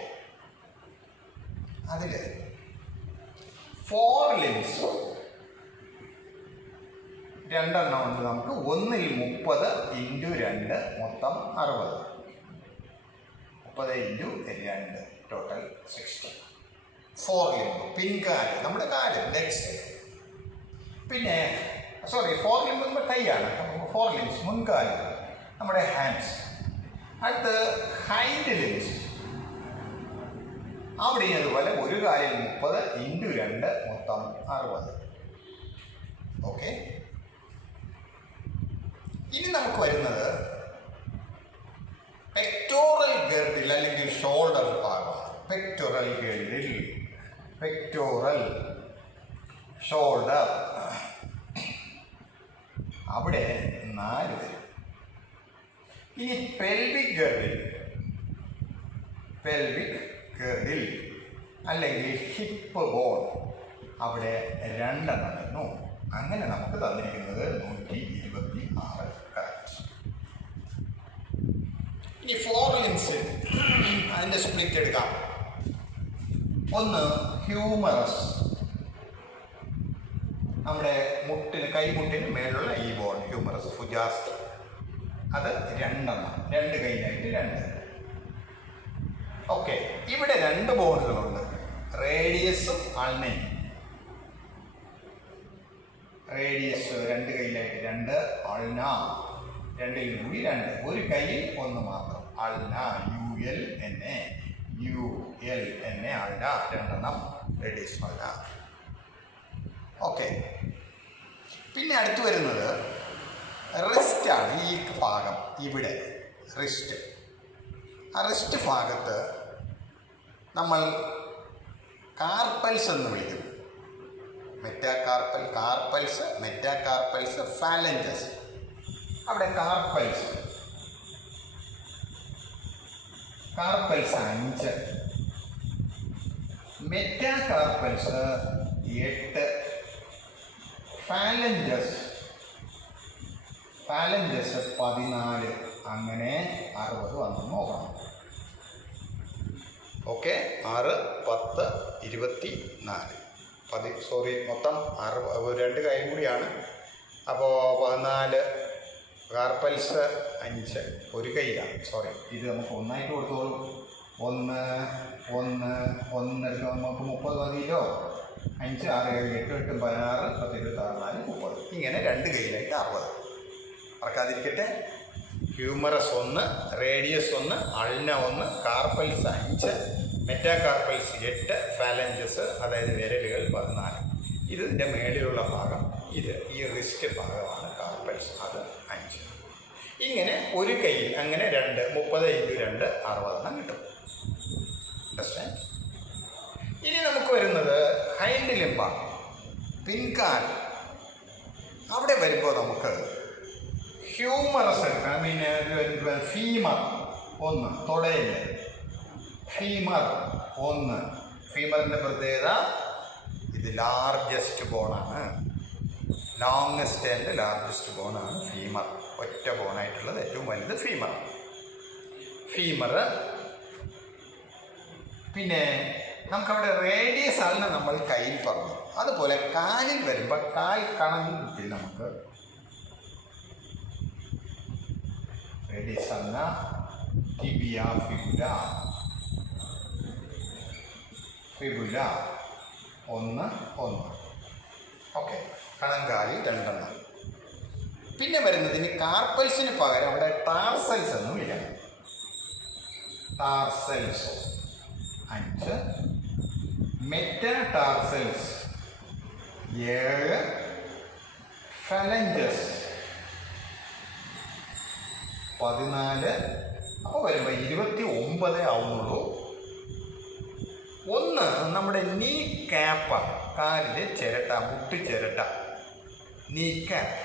അതിൽ 4 limbs 2 ഉണ്ട് നമുക്ക്. 1ൽ 30 × 2 മൊത്തം 60. 30 × 2 ടോട്ടൽ 60. 4 ലിംബ്. പിൻകാല്, നമ്മുടെ കാല്, ലെഗ്സ്. പിന്നെ സോറി, ഫോർ ലിംബ് നമ്മുടെ കൈയാണ്, ഫോർ ലിംബ്സ് മുൻകാല്, നമ്മുടെ ഹാൻഡ്സ്. അടുത്ത് ഹൈൻഡ് ലിംബ്സ്, അവിടെയും അതുപോലെ ഒരു കാലിൽ 30 × 2 മൊത്തം 60. ഓക്കെ. ഇനി നമുക്ക് വരുന്നത് പെക്ടോറൽ ഗർഡിൽ അല്ലെങ്കിൽ ഷോൾഡർ ഭാഗമാണ്. പെക്ടോറൽ ഗർഡിൽ, പെക്ടോറൽ ഷോൾഡർ, അവിടെ 4 വരും. ഇനി പെൽവിക് ഗർഡിൽ, പെൽവിക് ഗർഡിൽ അല്ലെങ്കിൽ ഹിപ്പ് ബോൺ, അവിടെ 2 വരുന്നു. അങ്ങനെ നമുക്ക് തന്നിരിക്കുന്നത് 126 കറക്റ്റ്. ഇനി ഫോർ ലിംബ്സ്, അതിൻ്റെ സ്പ്ലിറ്റ് എടുക്കാം. ഒന്ന് ഹ്യൂമറസ്, നമ്മുടെ മുട്ടിന്, കൈമുട്ടിന് മേലുള്ള ഈ ബോൺ ഹ്യൂമറസ് ഫുജാസ്തി, അത് 2 കൈയിലായിട്ട് 2. ഓക്കെ. ഇവിടെ 2 ബോണുകളുണ്ട്, റേഡിയസും അൾനയും. റേഡിയസ് 2 കൈയിലായിട്ട് 2, അൾന 2 കൂടി 2, ഒരു കൈയിൽ 1 മാത്രം, ulna, ULNA, ulna 2 radius ulna. Okay. പിന്നെ അടുത്ത് വരുന്നത് റിസ്റ്റാണ്. ഈ ഭാഗം ഇവിടെ റിസ്റ്റ്. ആ റിസ്റ്റ് ഭാഗത്ത് നമ്മൾ കാർപ്പൽസ് എന്ന് വിളിക്കുന്നു. മെറ്റാകാർപ്പൽ, കാർപ്പൽസ്, മെറ്റാകാർപ്പൽസ്, ഫാലഞ്ചസ്. അവിടെ കാർപ്പൽസ് 5, മെറ്റാകാർപ്പൽസ് 8, ഫാലഞ്ചസ് 14, അങ്ങനെ 60 വന്നു നോക്കണം. ഓക്കെ. 6, 10, 24, സോറി, മൊത്തം 60, 2 കൈ കൂടിയാണ്. അപ്പോൾ 14 കാർപ്പൽസ് 5, ഒരു കൈയിലാണ്. സോറി, ഇത് നമുക്ക് ഒന്നായിട്ട് കൊടുത്തോളൂ. 1 എടുക്കുമ്പോൾ നമുക്ക് 30 മതിയല്ലോ. 5, 6, 7, 8, 8, 16, 10, 26, 40. ഇങ്ങനെ 2 കൈയിലായിട്ട് 60. മറക്കാതിരിക്കട്ടെ. ഹ്യൂമറസ് 1, റേഡിയസ് 1, അൾന 1, കാർപ്പൽസ് 5, മെറ്റാകാർപ്പൽസ് 8, ഫാലഞ്ചസ് അതായത് വിരലുകൾ 14. ഇതിൻ്റെ മേളിലുള്ള ഭാഗം, ഇത് ഈ റിസ്റ്റ് ഭാഗമാണ് കാർപ്പൽസ്, അത് 5. ഇങ്ങനെ ഒരു കൈയിൽ അങ്ങനെ 2, 30 × 2 60 കിട്ടും. അണ്ടർസ്റ്റാൻഡ്? ഇനി നമുക്ക് വരുന്നത് ഹൈൻഡ് ലിംബാണ്, പിൻകാൽ. അവിടെ വരുമ്പോൾ നമുക്ക് ഹ്യൂമറസ് എടുക്കാം. പിന്നെ ഫീമർ 1, തുടയില്ല. ഫീമർ 1. ഫീമറിൻ്റെ പ്രത്യേകത, ഇത് ലാർജസ്റ്റ് ബോണാണ്, ലോങ്സ്റ്റ് ആൻഡ് ലാർജസ്റ്റ് ബോണാണ് ഫീമർ. ഒറ്റ ബോണായിട്ടുള്ളത് ഏറ്റവും വലുത് ഫീമർ. പിന്നെ നമുക്കവിടെ റേഡിയസ് ആണ് നമ്മൾ കയ്യിൽ പറഞ്ഞു. അതുപോലെ കാലിൽ വരുമ്പോൾ കാൽ കണങ്ങിൽ നമുക്ക് റേഡിയസ് അല്ല, ടിബിയ, ഫിബുല 1. ഓക്കെ. കണങ്കാലിൽ 2. പിന്നെ വരുന്നതിന് കാർപ്പൽസിന് പകരം അവിടെ ടാർസൽസ് എന്ന് വിളിക്കണം. ടാർസൽസ് 5, മെറ്റാടാർസൽസ് 7, ഫലഞ്ചസ് 14. അപ്പോൾ വരുമ്പോൾ 29 ആവുന്നുള്ളൂ. 1 നമ്മുടെ നീ ക്യാപ്പാണ്, കാലിലെ ചിരട്ട, മുട്ട് ചിരട്ട, നീ ക്യാപ്പ്,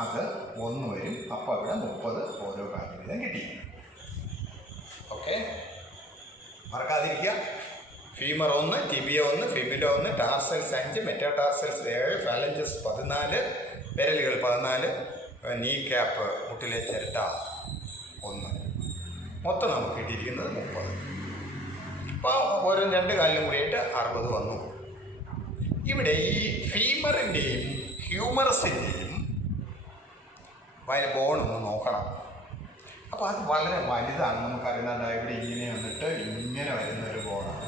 അത് 1 വരും. അപ്പോൾ അവിടെ 30 ഓരോ കാലിൽ വീതം കിട്ടി. ഓക്കെ. മറക്കാതിരിക്കുക. ഫീമർ 1, ടിബിയ 1, ഫിബുല 1, ടാർസൽസ് 5, മെറ്റാടാർസൽസ് 7, ഫാലഞ്ചസ് 14, വിരലുകൾ 14, നീ ക്യാപ്പ്, മുട്ടിലെ ചിരട്ട 1. മൊത്തം നമുക്ക് കിട്ടിയിരിക്കുന്നത് 30. അപ്പോൾ ഓരോ 2 കാലിലും കൂടിയിട്ട് 60 വന്നു. ഇവിടെ ഈ ഫീമറിൻ്റെയും ഹ്യൂമറസിൻ്റെയും ബോണൊന്ന് നോക്കണം. അപ്പോൾ അത് വളരെ വലുതാണ്. നമുക്കറിയുന്നത് ഇവിടെ ഇങ്ങനെ വന്നിട്ട് ഇങ്ങനെ വരുന്നൊരു ബോണാണ്.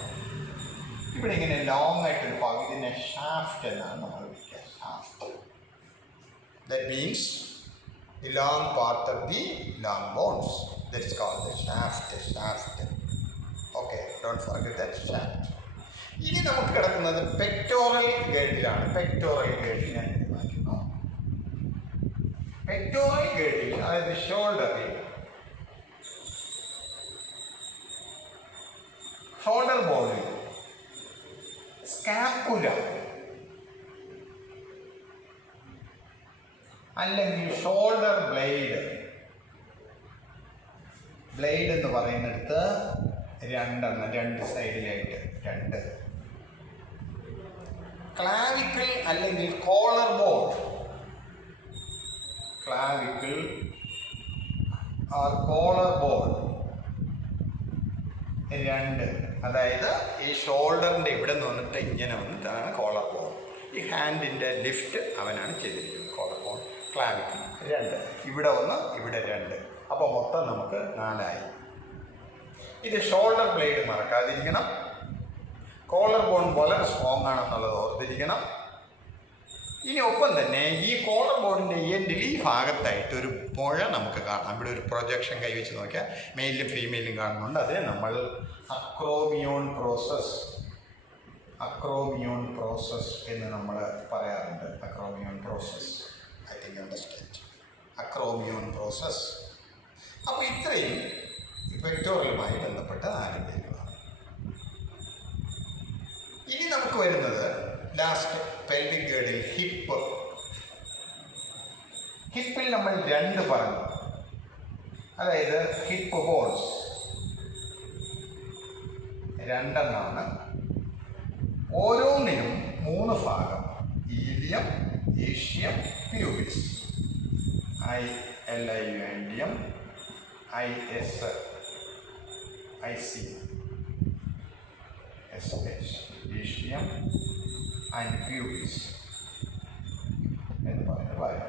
ഇവിടെ ഇങ്ങനെ ലോങ് ആയിട്ടൊരു ഭാഗം, ഇതിനെ ഷാഫ്റ്റ് എന്നാണ് നമ്മൾ വിളിക്കുക. Shaft. That means the long part of the long bones. That is called the shaft. Shaft. Okay, don't forget that shaft. ഇനി നമുക്ക് കിടക്കുന്നത് പെക്ടോറൽ ഗേഡിലാണ്. പെക്ടോറൽ ഗേഡ് ഞാൻ വായിക്കുന്നു. പെക്ടോറൽ ഗേഡിൽ, അതായത് ഷോൾഡറിൽ, ഷോൾഡർ ബോണിൽ സ്കാപ്പുല അല്ലെങ്കിൽ ഷോൾഡർ ബ്ലേഡ്, ബ്ലേഡ് എന്ന് പറയുന്നിടത്ത് രണ്ടെണ്ണം, രണ്ട് സൈഡിലായിട്ട് രണ്ട്. ക്ലാവിക്കിൾ അല്ലെങ്കിൽ collar bone, clavicle or collar bone രണ്ട്. അതായത് ഈ ഷോൾഡറിൻ്റെ ഇവിടെ നിന്ന് വന്നിട്ട് ഇങ്ങനെ വന്നിട്ടാണ് കോളർ ബോൺ. ഈ ഹാൻഡിൻ്റെ ലിഫ്റ്റ് അവനാണ് ചെയ്തിരിക്കുന്നത്. കോളർ ബോൺ, ക്ലാവിക്കിൾ രണ്ട്, ഇവിടെ ഒന്ന്, ഇവിടെ രണ്ട്. അപ്പോൾ മൊത്തം നമുക്ക് 4 ആയി. ഇത് ഷോൾഡർ ബ്ലേഡ് മറക്കാതിരിക്കണം. കോളർ ബോൺ വളരെ സ്ട്രോങ് ആണെന്നുള്ളത് ഓർത്തിരിക്കണം. ഇനി ഒപ്പം തന്നെ ഈ കോളർ ബോണിൻ്റെ എൻഡിൽ ഈ ഭാഗത്തായിട്ട് ഒരു മുഴ നമുക്ക് കാണാം. ഇവിടെ ഒരു പ്രൊജക്ഷൻ കൈവച്ച് നോക്കിയാൽ മെയിലും ഫീമെയിലും കാണുന്നുണ്ട്. അതിനെ നമ്മൾ അക്രോമിയോൺ പ്രോസസ്, അക്രോമിയോൺ പ്രോസസ് എന്ന് നമ്മൾ പറയാറുണ്ട്. Acromion process, I think understand. Acromion process. അപ്പോൾ ഇത്രയും പെക്ടോറലുമായി ബന്ധപ്പെട്ട 4 പേരുകളാണ്. ഇനി നമുക്ക് വരുന്നത് ലാസ്റ്റ് പെൽവിക് ഗേഡിൽ ഹിപ്പ്. ഹിപ്പിൽ നമ്മൾ 2 പറഞ്ഞു. അതായത് ഹിപ്പ് ബോൺസ് 2 എണ്ണമാണ്. ഓരോന്നിനും 3 ഭാഗം. Ilium, ischium, pubis. ILIUNDM, IC, SH, ischium and pubis എന്ന് പറയുന്ന ഭാഗം.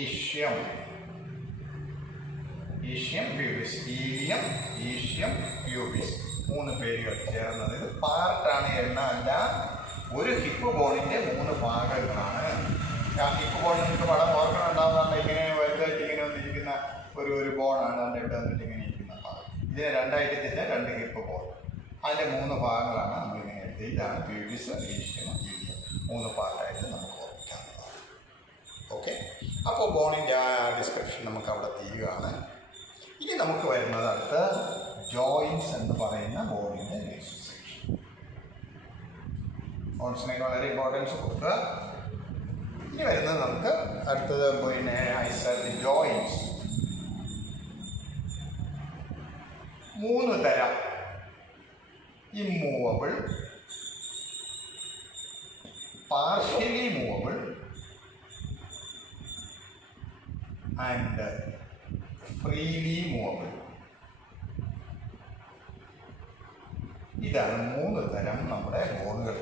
ഈഷ്യം, ഈഷ്യം, പ്യൂബിസ്. ഈലിയം, ഈഷ്യം, പ്യൂബിസ് 3 പേരുകൾ ചേർന്നത്. ഇത് പാർട്ടാണ്, എണ്ണ അല്ല. ഒരു ഹിപ്പ് ബോണിൻ്റെ 3 ഭാഗങ്ങളാണ്. ഹിപ്പ് ബോൺ നിങ്ങൾക്ക് പടം ഓർക്കണുണ്ടാവുന്നതാണ്. ഇങ്ങനെ വലുതായിട്ട് ഇങ്ങനെ വന്നിരിക്കുന്ന ഒരു ബോണാണ് അതിൻ്റെ ഇവിടെ വന്നിട്ട് ഇങ്ങനെ ഇരിക്കുന്ന ഭാഗം. ഇതിനെ 2ആയിട്ട് തിരിച്ചാൽ 2 ഹിപ്പ് ബോൺ. അതിൻ്റെ 3 ഭാഗങ്ങളാണ് നമ്മളിങ്ങനെ എടുത്തത്. ഇതാണ് പ്യൂബിസ്, ഈഷ്യം, ഈലിയം. 3 പാർട്ടായിട്ട് നമുക്ക് ഓർമ്മിക്കാവുന്നതാണ്. ഓക്കെ, അപ്പോൾ ബോണിൻ്റെ ആ ഡിസ്ക്രിപ്ഷൻ നമുക്ക് അവിടെ തീരുകയാണ്. ഇനി നമുക്ക് വരുന്നത് അടുത്ത് ജോയിൻസ് എന്ന് പറയുന്ന ബോണിൻ്റെ നെക്സ്റ്റ് സെക്ഷൻ. ബോൺസിനൊക്കെ വളരെ ഇമ്പോർട്ടൻസ് കൊടുക്കുക. ഇനി വരുന്നത് നമുക്ക് അടുത്തത് പിന്നെ ജോയിൻസ്. 3 തരം: immovable, partially movable and freely movable. ഇതാണ് 3 തരം നമ്മുടെ ബോണുകൾ.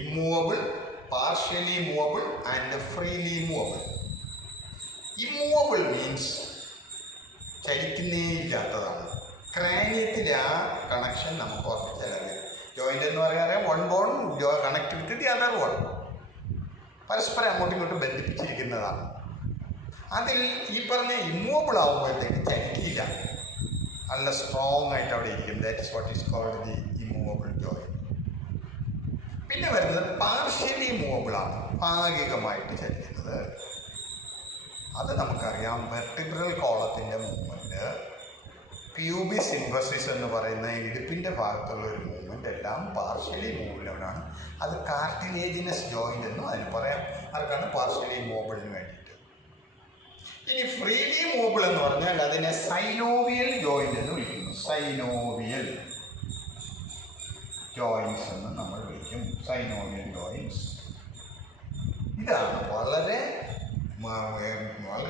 Immovable, partially movable and freely movable. Immovable means ചലിക്കുന്നേ ഇല്ലാത്തതാണ്. ക്രാനിയത്തിൽ ആ കണക്ഷൻ നമുക്ക് ഓർമ്മിച്ചാലറിയാം. ജോയിൻ്റ് എന്ന് പറയാൻ 1 bone connect with the other bone, പരസ്പരം അങ്ങോട്ടും ഇങ്ങോട്ടും ബന്ധിപ്പിച്ചിരിക്കുന്നതാണ്. അതിൽ ഈ പറഞ്ഞ ഇമ്മൂവബിൾ ആകുമ്പോഴത്തേക്ക് ചലിക്കില്ല, നല്ല സ്ട്രോങ് ആയിട്ട് അവിടെ ഇരിക്കും. That is what is called the immovable joint. പിന്നെ വരുന്നത് പാർഷ്യലി മൂവബിളാണ്, ഭാഗികമായിട്ട് ചലിക്കുന്നത്. അത് നമുക്കറിയാം. വെർട്ടിബ്രൽ കോളത്തിൻ്റെ മൂവ്മെൻറ്റ്, പ്യൂബിസ് ഇൻവെർസിസ് എന്ന് പറയുന്ന ഇടുപ്പിൻ്റെ ഭാഗത്തുള്ള ഒരു മൂവ്മെൻറ്റ് എല്ലാം പാർഷ്യലി മൂവബിളാണ്. അത് കാർട്ടിലേജിനസ് ജോയിൻ്റ് എന്നും അതിന് പറയാം. അതൊക്കെയാണ് പാർഷ്യലി മൂവബിളിന് വേണ്ടിയിട്ട്. ഇനി ഫ്രീലി മൂവബിൾ എന്ന് പറഞ്ഞാൽ അതിനെ സൈനോവിയൽ ജോയിൻ്റ് എന്ന് വിളിക്കുന്നു. സൈനോവിയൽ ജോയിൻസ് എന്ന് നമ്മൾ വിളിക്കും. Synovial joints. ഇതാണ് വളരെ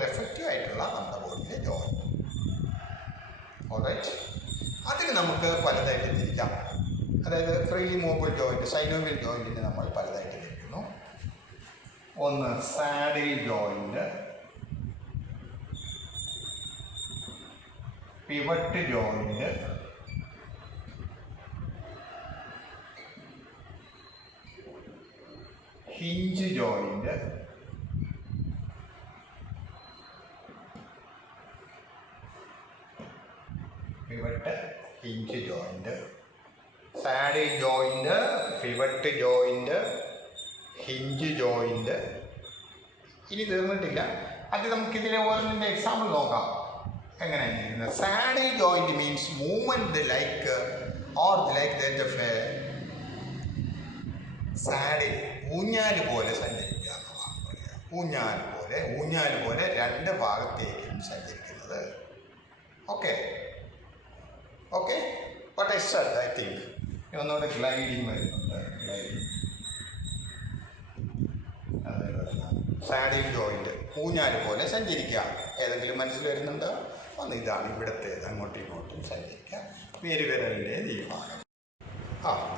എഫക്റ്റീവ് ആയിട്ടുള്ള നമ്മുടെ ബോഡിയിലെ ജോയിൻറ്റ്. ഓൾറൈറ്റ്, അതിന് നമുക്ക് പലതായിട്ട് തിരിക്കാം. അതായത് ഫ്രീലി മൂവബിൾ ജോയിൻറ്റ്, സൈനോവിയൽ ജോയിൻറ്റിന് നമ്മൾ പലതായിട്ട് തിരിക്കുന്നു. ഒന്ന് saddle joint, pivot joint, hinge joint, pivot hinge joint, saddle joint, pivot joint, hinge joint. ഇനി തീർന്നിട്ടില്ല. അത് നമുക്ക് ഇതിലെ ഓരോന്നിൻ്റെ എക്സാമ്പിൾ നോക്കാം. എങ്ങനെയാണ് saddle joint means movement like or like that of a saddle ഊഞ്ഞാല് പോലെ സഞ്ചരിക്കുക എന്നുള്ളതാണ് പറയുക. ഊഞ്ഞാല് പോലെ രണ്ട് ഭാഗത്തേക്കും സഞ്ചരിക്കുന്നത്. Okay but I said I think ഒന്നുകൂടെ ഗ്ലൈഡിങ് വരുന്നുണ്ട്. സാഡിൽ ജോയിന്റ് ഊഞ്ഞാല് പോലെ സഞ്ചരിക്കുക. ഏതെങ്കിലും മനസ്സിൽ വരുന്നുണ്ടോ? ഒന്ന് ഇതാണ് ഇവിടത്തേത്, അങ്ങോട്ടും ഇങ്ങോട്ടും സഞ്ചരിക്കുക. പേരുവിരലിൻ്റെ ഈ ഭാഗം.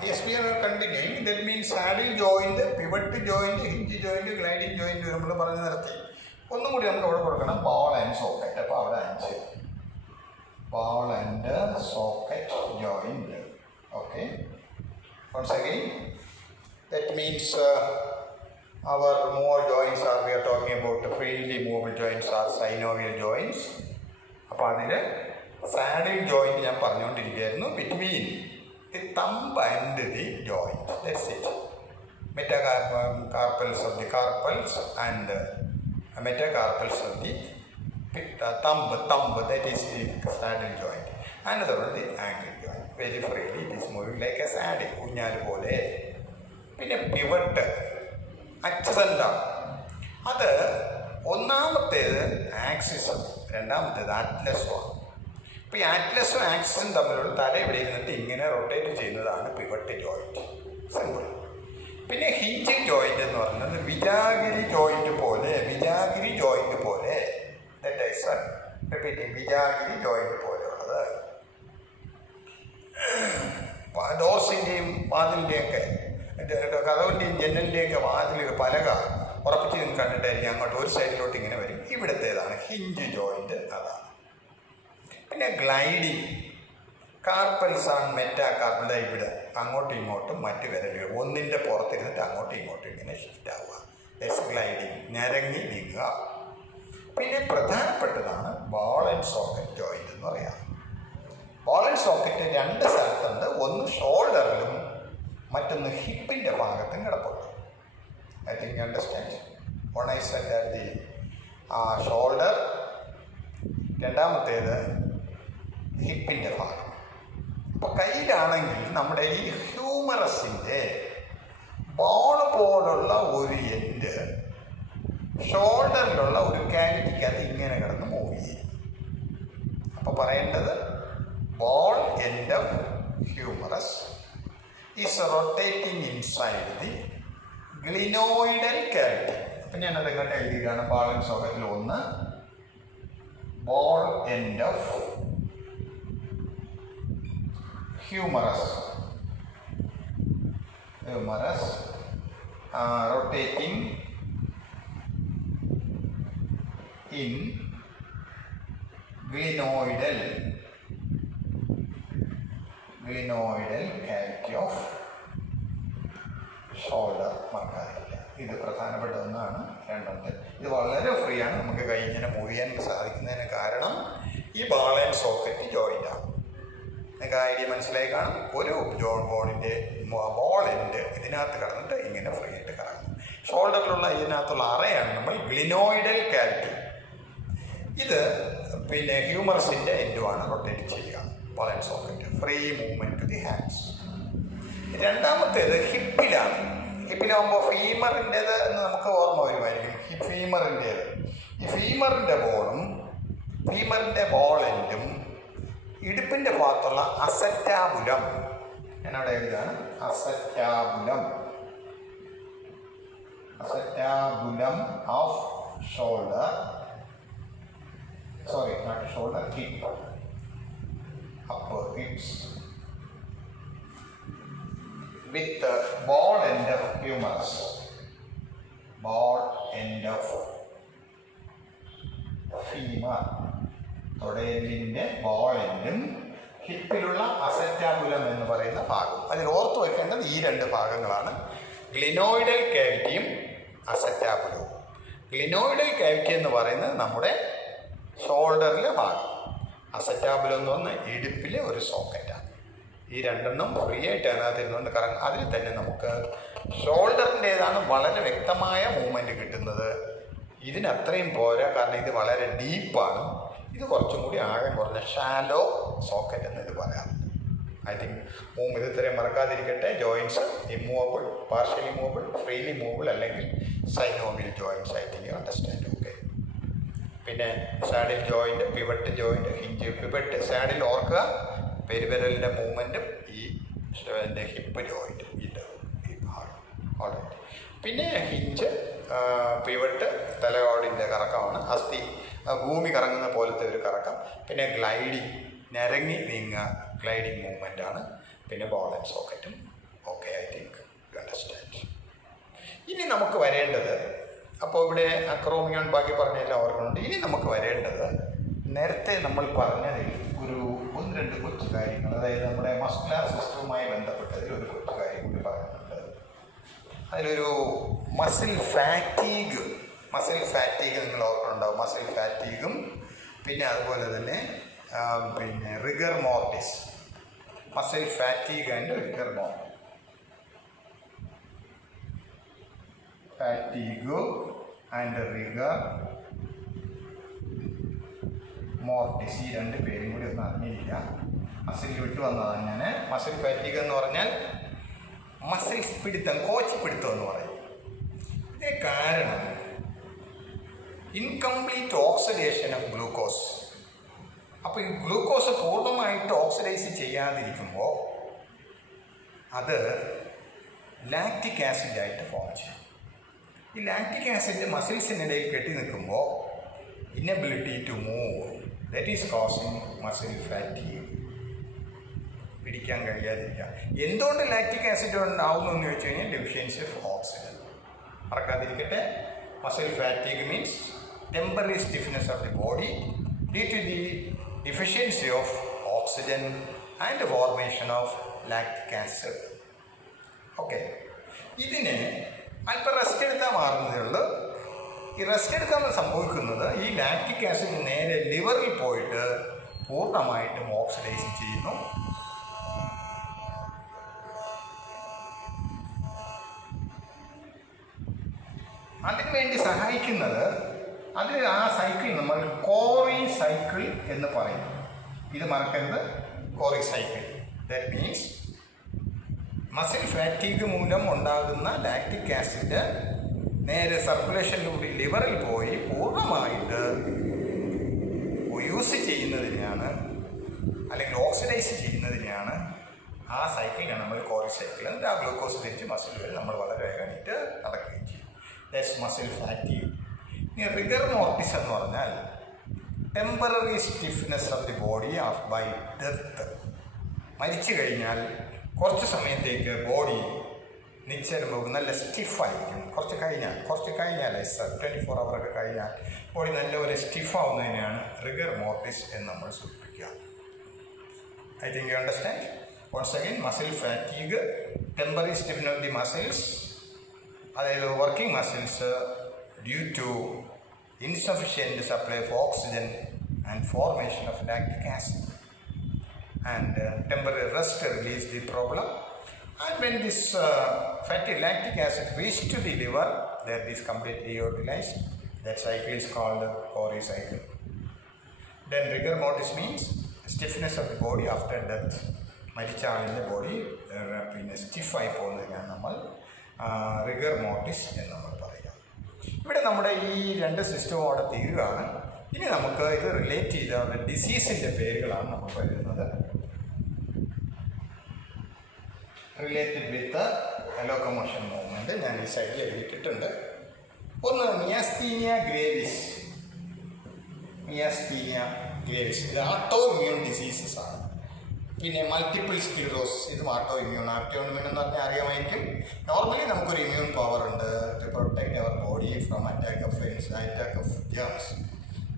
Yes we R continuing. That means saddle joint, pivot joint, hinge joint, gliding joint നമ്മൾ പറഞ്ഞു നിർത്തി. ഒന്നും കൂടി നമുക്ക് അവിടെ കൊടുക്കണം, ബോൾ ആൻഡ് സോക്കറ്റ്. അപ്പോൾ അവിടെ 5 ball and socket joint. Okay, once again that means our more joints are, we are talking about the freely movable joints are synovial joints. അപ്പോൾ അതിൽ സാഡിൽ ജോയിന്റ് ഞാൻ പറഞ്ഞുകൊണ്ടിരിക്കുകയായിരുന്നു. Between the thumb and the joint, that's it. metacarpals of the carpals and metacarpals of the thumb, that is the saddle joint. Another one, the ankle joint. Very freely it is moving like a saddle, ഊഞ്ഞാൽ പോലെ. പിന്നെ പിവട്ട്, അച്ചുതണ്ടാണ്. അത് ഒന്നാമത്തേത് ആക്സിസും രണ്ടാമത്തേത് ആറ്റ്ലസുമാണ്. അപ്പോൾ ഈ ആറ്റ്ലസും ആക്സിസും തമ്മിലുള്ള തല ഇവിടെ ഇരുന്നിട്ട് ഇങ്ങനെ റൊട്ടേറ്റ് ചെയ്യുന്നതാണ് പിവട്ട് ജോയിന്റ്. സിമ്പിൾ. പിന്നെ ഹിഞ്ച് ജോയിന്റ് എന്ന് പറയുന്നത് വിജാഗിരി ജോയിന്റ് പോലെ, വിജാഗിരി ജോയിന്റ് പോലെയുള്ളത്. ഡോസിൻ്റെയും വാതിലിൻ്റെയൊക്കെ കഥവിൻ്റെയും ജനലിൻ്റെയൊക്കെ വാതിൽ പലക ഉറപ്പിച്ച് നിന്ന് കണ്ടിട്ടായിരിക്കും അങ്ങോട്ട് ഒരു സൈഡിലോട്ട് ഇങ്ങനെ വരും. ഇവിടത്തേതാണ് ഹിഞ്ച് ജോയിന്റ്, അതാണ്. പിന്നെ ഗ്ലൈഡിങ്, കാർപ്പൽസ് ആണ് മെറ്റാകാർപ്പൽ. ഇവിടെ അങ്ങോട്ടും ഇങ്ങോട്ടും മറ്റ് വിരലുകൾ ഒന്നിൻ്റെ പുറത്തിരുന്നിട്ട് അങ്ങോട്ടും ഇങ്ങോട്ടും ഇങ്ങനെ ഷിഫ്റ്റ് ആവുക. ദാറ്റ്സ് ഗ്ലൈഡിങ്, ഞരങ്ങി നീങ്ങുക. പിന്നെ പ്രധാനപ്പെട്ടതാണ് ബോൾ ആൻഡ് സോക്കറ്റ് ജോയിന്റ് എന്ന് പറയാം. ബോൾ ആൻഡ് സോക്കറ്റ് 2 സ്ഥലത്തുണ്ട്. ഒന്ന് ഷോൾഡറിലും മറ്റൊന്ന് ഹിപ്പിൻ്റെ ഭാഗത്തും കിടപ്പുണ്ട്. I think you understand. One I said at the shoulder, രണ്ടാമത്തേത് ഹിപ്പിൻ്റെ ഭാഗം. അപ്പോൾ കയ്യിലാണെങ്കിൽ നമ്മുടെ ഈ ഹ്യൂമറസിൻ്റെ ബോൾ പോലുള്ള ഒരു എൻഡ് ഷോൾഡറിലുള്ള ഒരു ക്യാവിറ്റിക്കകത്ത് ഇങ്ങനെ കിടന്ന് മൂവ് ചെയ്യും. അപ്പോൾ പറയേണ്ടത് ball end of humorous is rotating inside the glenoidal cavity. അപ്പം ഞാനത് ഇങ്ങോട്ട് എഴുതിയാണ്. ബോൾ ആൻഡ് സോക്കറ്റിൽ ഒന്ന് ball end of humerus rotating in glenoidal cavity of shoulder. മറക്കാതില്ല, ഇത് പ്രധാനപ്പെട്ട ഒന്നാണ്. രണ്ടാമത്തെ ഇത് വളരെ ഫ്രീ ആണ്, നമുക്ക് കൈ ഇങ്ങനെ മൂവ് ചെയ്യാൻ സാധിക്കുന്നതിന് കാരണം ഈ ബോൾ ആൻഡ് സോക്കറ്റ് ജോയിൻ്റാണ്. നിങ്ങൾക്ക് ഐഡിയ മനസ്സിലായി കാണും. ഒരു ബോളിൻ്റെ ബോൾ എൻഡ് ഇതിനകത്ത് കിടന്നിട്ട് ഇങ്ങനെ ഫ്രീ ആയിട്ട് കറങ്ങും. ഷോൾഡറിലുള്ള ഇതിനകത്തുള്ള അറയാണ് നമ്മൾ ഗ്ലിനോയിഡൽ കാവിറ്റി. ഇത് പിന്നെ ഹ്യൂമറസിൻ്റെ എൻഡുമാണ് റൊട്ടേറ്റ് ചെയ്യുക. Ball and socket free movement to the hands. രണ്ടാമത്തേത് ഹിപ്പിലാണ്. ഹിപ്പിലാകുമ്പോൾ ഫീമറിൻ്റേത് എന്ന് നമുക്ക് ഓർമ്മ വരുമായിരിക്കും. ഫീമറിൻ്റേത്, ഈ ഫീമറിൻ്റെ ബോളും ഫീമറിൻ്റെ ബോൾ എൻഡും ഇടുപ്പിൻ്റെ ഭാഗത്തുള്ള അസറ്റാബുലം, എന്നോട് എഴുതാണ് acetabulum of shoulder, sorry not shoulder, hip, upper hips with the ball end of humerus, femur തുടയെല്ലിൻ്റെ ബോൾ എൻഡും ഹിപ്പിലുള്ള അസറ്റാബുലം എന്ന് പറയുന്ന ഭാഗം. അതിൽ ഓർത്ത് വെക്കേണ്ടത് ഈ രണ്ട് ഭാഗങ്ങളാണ്, ഗ്ലിനോയിഡൽ കാവിറ്റിയും അസറ്റാബുലവും. ഗ്ലിനോയിഡൽ കാവിറ്റി എന്ന് പറയുന്നത് നമ്മുടെ ഷോൾഡറിലെ ഭാഗം, അസറ്റാബുലം എന്ന് പറഞ്ഞാൽ ഇടുപ്പിലെ ഒരു സോക്കറ്റാണ്. ഈ രണ്ടെണ്ണം ഫ്രീ ആയിട്ട് അതിനകത്തിരുന്നുകൊണ്ട് കറങ്ങും. അതിൽ തന്നെ നമുക്ക് ഷോൾഡറിൻ്റേതാണ് വളരെ വ്യക്തമായ മൂവ്മെൻറ്റ് കിട്ടുന്നത്. ഇതിനത്രയും പോരാ, കാരണം ഇത് വളരെ ഡീപ്പാണ്. ഇത് കുറച്ചും കൂടി ആഴം കുറഞ്ഞ ഷാലോ സോക്കറ്റ് എന്ന് ഇത് പറയാറുണ്ട്. ഐ തിങ്ക് ഇത് ഇത്രയും മറക്കാതിരിക്കട്ടെ. Joints immovable, partially movable, freely movable അല്ലെങ്കിൽ synovial joints. I think you understand. Okay. പിന്നെ saddle joint, pivot joint, hinge. Pivot saddle ഓർക്കുക, പെരുവിരലിൻ്റെ മൂവ്മെൻറ്റും ഈ ഹിപ്പ് ജോയിൻറ്റ്, ഇത് ഈ ഭാഗം. ഓൾറൈറ്റ്. പിന്നെ ഹിഞ്ച്, പിവറ്റ് തലയോടിൻ്റെ കറക്കമാണ്, അസ്ഥി ഭൂമി കറങ്ങുന്ന പോലത്തെ ഒരു കറക്കം. പിന്നെ ഗ്ലൈഡിങ്, നിരങ്ങി നീങ്ങുക, ഗ്ലൈഡിങ് മൂവ്മെൻ്റ് ആണ്. പിന്നെ ബോൾ ആൻഡ് സോക്കറ്റും. Okay, I think you understand. ഇനി നമുക്ക് വരേണ്ടത്, അപ്പോൾ ഇവിടെ അക്രോമിയോൺ ബാക്കി പറഞ്ഞെല്ലാം ഓർക്കുന്നുണ്ട്. ഇനി നമുക്ക് വരേണ്ടത് നേരത്തെ നമ്മൾ പറഞ്ഞതിൽ ഒരു 1-2 കൊച്ചു കാര്യങ്ങൾ, അതായത് നമ്മുടെ മസ്കുലർ സിസ്റ്റവുമായി ബന്ധപ്പെട്ടതിൽ ഒരു കൊച്ചു കാര്യം കൂടി പറയുന്നുണ്ട്. അതിലൊരു മസിൽ ഫാറ്റീഗ് നിങ്ങൾ ഓർക്കുന്നുണ്ടാവും. മസിൽ ഫാറ്റീഗും പിന്നെ അതുപോലെ തന്നെ പിന്നെ rigger mortis. Muscle fatigue and rigger mortis. Fatigue and rigger mortis, ഈ രണ്ട് പേരും കൂടി ഒന്ന് അറിഞ്ഞിരിക്കുക. മസിൽ വിട്ടു വന്നതാണ് ഞാൻ. മസിൽ ഫാറ്റീഗ് എന്ന് പറഞ്ഞാൽ മസിൽ പിടുത്തം, കോച്ച് പിടുത്തം എന്ന് പറയും. ഇതിന് കാരണം ഇൻകംപ്ലീറ്റ് ഓക്സിഡേഷൻ ഓഫ് ഗ്ലൂക്കോസ്. അപ്പോൾ ഈ ഗ്ലൂക്കോസ് പൂർണ്ണമായിട്ട് ഓക്സിഡൈസ് ചെയ്യാതിരിക്കുമ്പോൾ അത് ലാക്റ്റിക് ആസിഡായിട്ട് ഫോം ചെയ്യും. ഈ ലാക്റ്റിക് ആസിഡ് മസിൽസിനിടയിൽ കെട്ടി നിൽക്കുമ്പോൾ inability to move, that is causing muscle fatigue. പിടിക്കാൻ കഴിയാതിരിക്കുക. എന്തുകൊണ്ട് ലാക്റ്റിക് ആസിഡ് ഉണ്ടാവുന്നു എന്ന് ചോദിച്ചു കഴിഞ്ഞാൽ ഡെഫിഷ്യൻസി ഓഫ് ഓക്സിജൻ. മറക്കാതിരിക്കട്ടെ, muscle fatigue means temporary stiffness of the body due to the deficiency of oxygen and formation of lactic acid. Okay, ഇതിന് അല്പം റെസ്റ്റ് എടുത്താൽ മാറുന്നതേ ഉള്ളൂ. ഈ റെസ്റ്റ് എടുക്കാൻ സംഭവിക്കുന്നത് ഈ ലാക്റ്റിക് ആസിഡ് നേരെ ലിവറിൽ പോയിട്ട് പൂർണ്ണമായിട്ടും ഓക്സിഡൈസ് ചെയ്യുന്നു. അതിനുവേണ്ടി സഹായിക്കുന്നത്, അതിൽ ആ സൈക്കിൾ നമ്മൾ കോറി സൈക്കിൾ എന്ന് പറയും. ഇത് മറക്കരുത്, Cori cycle. That means muscle fatigue മൂലം ഉണ്ടാകുന്ന ലാക്റ്റിക് ആസിഡ് നേരെ സർക്കുലേഷനിലൂടെ ലിവറിൽ പോയി പൂർണ്ണമായിട്ട് യൂസ് ചെയ്യുന്നതിനെയാണ്, അല്ലെങ്കിൽ ഓക്സിഡൈസ് ചെയ്യുന്നതിനെയാണ് ആ സൈക്കിളിനാണ് നമ്മൾ കോറി സൈക്കിൾ. എന്നിട്ട് ആ ഗ്ലൂക്കോസ് തിരിച്ച് മസിൽ വരെ നമ്മൾ വളരെ വേഗമായിട്ട് നടക്കുകയും ചെയ്യും. That's muscle fatigue. ഇനി റിഗർ മോർട്ടിസ് എന്ന് പറഞ്ഞാൽ temporary stiffness of the body of by death. മരിച്ചു കഴിഞ്ഞാൽ കുറച്ച് സമയത്തേക്ക് ബോഡി നിശ്ചലം നല്ല സ്റ്റിഫായിരിക്കും. കുറച്ച് കഴിഞ്ഞാൽ 24 hour കഴിഞ്ഞാൽ ബോഡി നല്ലപോലെ സ്റ്റിഫാവുന്നതിനെയാണ് റിഗർ മോർട്ടിസ് എന്ന് നമ്മൾ സൂചിപ്പിക്കുക. I think you understand. Once again, muscle fatigue, temporary stiffness of the muscles, അതായത് working muscles due to insufficient supply of oxygen and formation of lactic acid, and temporary rest release the problem. And when this fatty lactic acid reaches to the liver, that is completely utilized. That cycle is called Cori cycle. Then rigor mortis means stiffness of the body after death. മരിച്ച ആളിൻ്റെ ബോഡി പിന്നെ സ്റ്റിഫായി പോകുന്നതിനാണ് നമ്മൾ rigger mortis എന്ന് നമ്മൾ പറയുക. ഇവിടെ നമ്മുടെ ഈ 2 സിസ്റ്റവും അവിടെ തീരുകയാണ്. ഇനി നമുക്ക് ഇത് റിലേറ്റ് ചെയ്ത ഡിസീസിൻ്റെ പേരുകളാണ് നമുക്ക് വരുന്നത്. റിലേറ്റഡ് വിത്ത് ലോക്കോമോഷൻ മൂവ്മെൻറ്റ് ഞാൻ ഈ സൈഡിൽ എഴുതിയിട്ടുണ്ട്. ഒന്ന് മിയാസ്തീനിയ ഗ്രേവിസ്. ഇത് ആട്ടോ ഇമ്മ്യൂൺ ഡിസീസസ് ആണ്. പിന്നെ മൾട്ടിപ്പിൾ സ്ക്ലിറോസിസ്, ഇതും ആട്ടോ ഇമ്മ്യൂൺ. ആട്ടോ ഇമ്മ്യൂൺ എന്ന് പറഞ്ഞാൽ അറിയാമായിരിക്കും. നോർമലി നമുക്കൊരു ഇമ്മ്യൂൺ പവർ ഉണ്ട് to protect our body from attack of germs.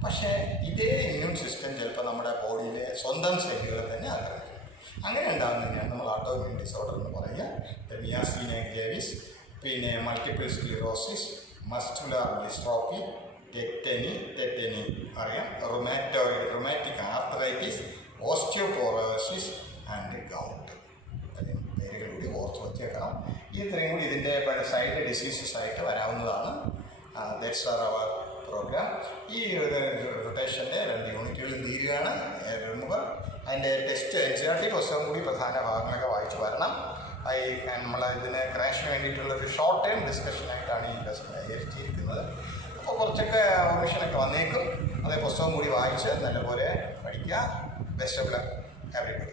പക്ഷേ ഇതേ ഇമ്മ്യൂൺ സിസ്റ്റം ചിലപ്പോൾ നമ്മുടെ ബോഡിയിലെ സ്വന്തം സെല്ലുകളെ തന്നെ ആക്രമിക്കും. അങ്ങനെ ഉണ്ടാകുന്നതിനാണ് നമ്മൾ ഓട്ടോ ഇമ്മ്യൂൺ ഡിസോർഡർ എന്ന് പറയുക. മിയാസീന ഗ്രേവിസ്, പിന്നെ multiple sclerosis, muscular dystrophy, tetany അറിയാം, rheumatic arthritis, osteoporosis and gout. പേരുകൾ കൂടി ഓർത്ത് വച്ചേക്കണം. ഇത്രയും കൂടി ഇതിൻ്റെ സൈഡ് ഡിസീസസ് ആയിട്ട് വരാവുന്നതാണ്. That's are our program. ഈ റൊട്ടേഷൻ്റെ 2 യൂണിറ്റുകളും തീരുകയാണ്. അതിൻ്റെ ടെസ്റ്റ് NCERT പുസ്തകം കൂടി പ്രധാന ഭാഗങ്ങളൊക്കെ വായിച്ച് വരണം. നമ്മൾ ഇതിന് ക്രാഷിന് വേണ്ടിയിട്ടുള്ളൊരു ഷോർട്ട് ടൈം ഡിസ്കഷനായിട്ടാണ് ഈ ലെസൺ പരിഹരിച്ചിരിക്കുന്നത്. അപ്പോൾ കുറച്ചൊക്കെ ഓർമ്മേഷനൊക്കെ വന്നേക്കും. അതേ പുസ്തകം കൂടി വായിച്ച് നല്ലപോലെ പഠിക്കുക. Best of luck everybody.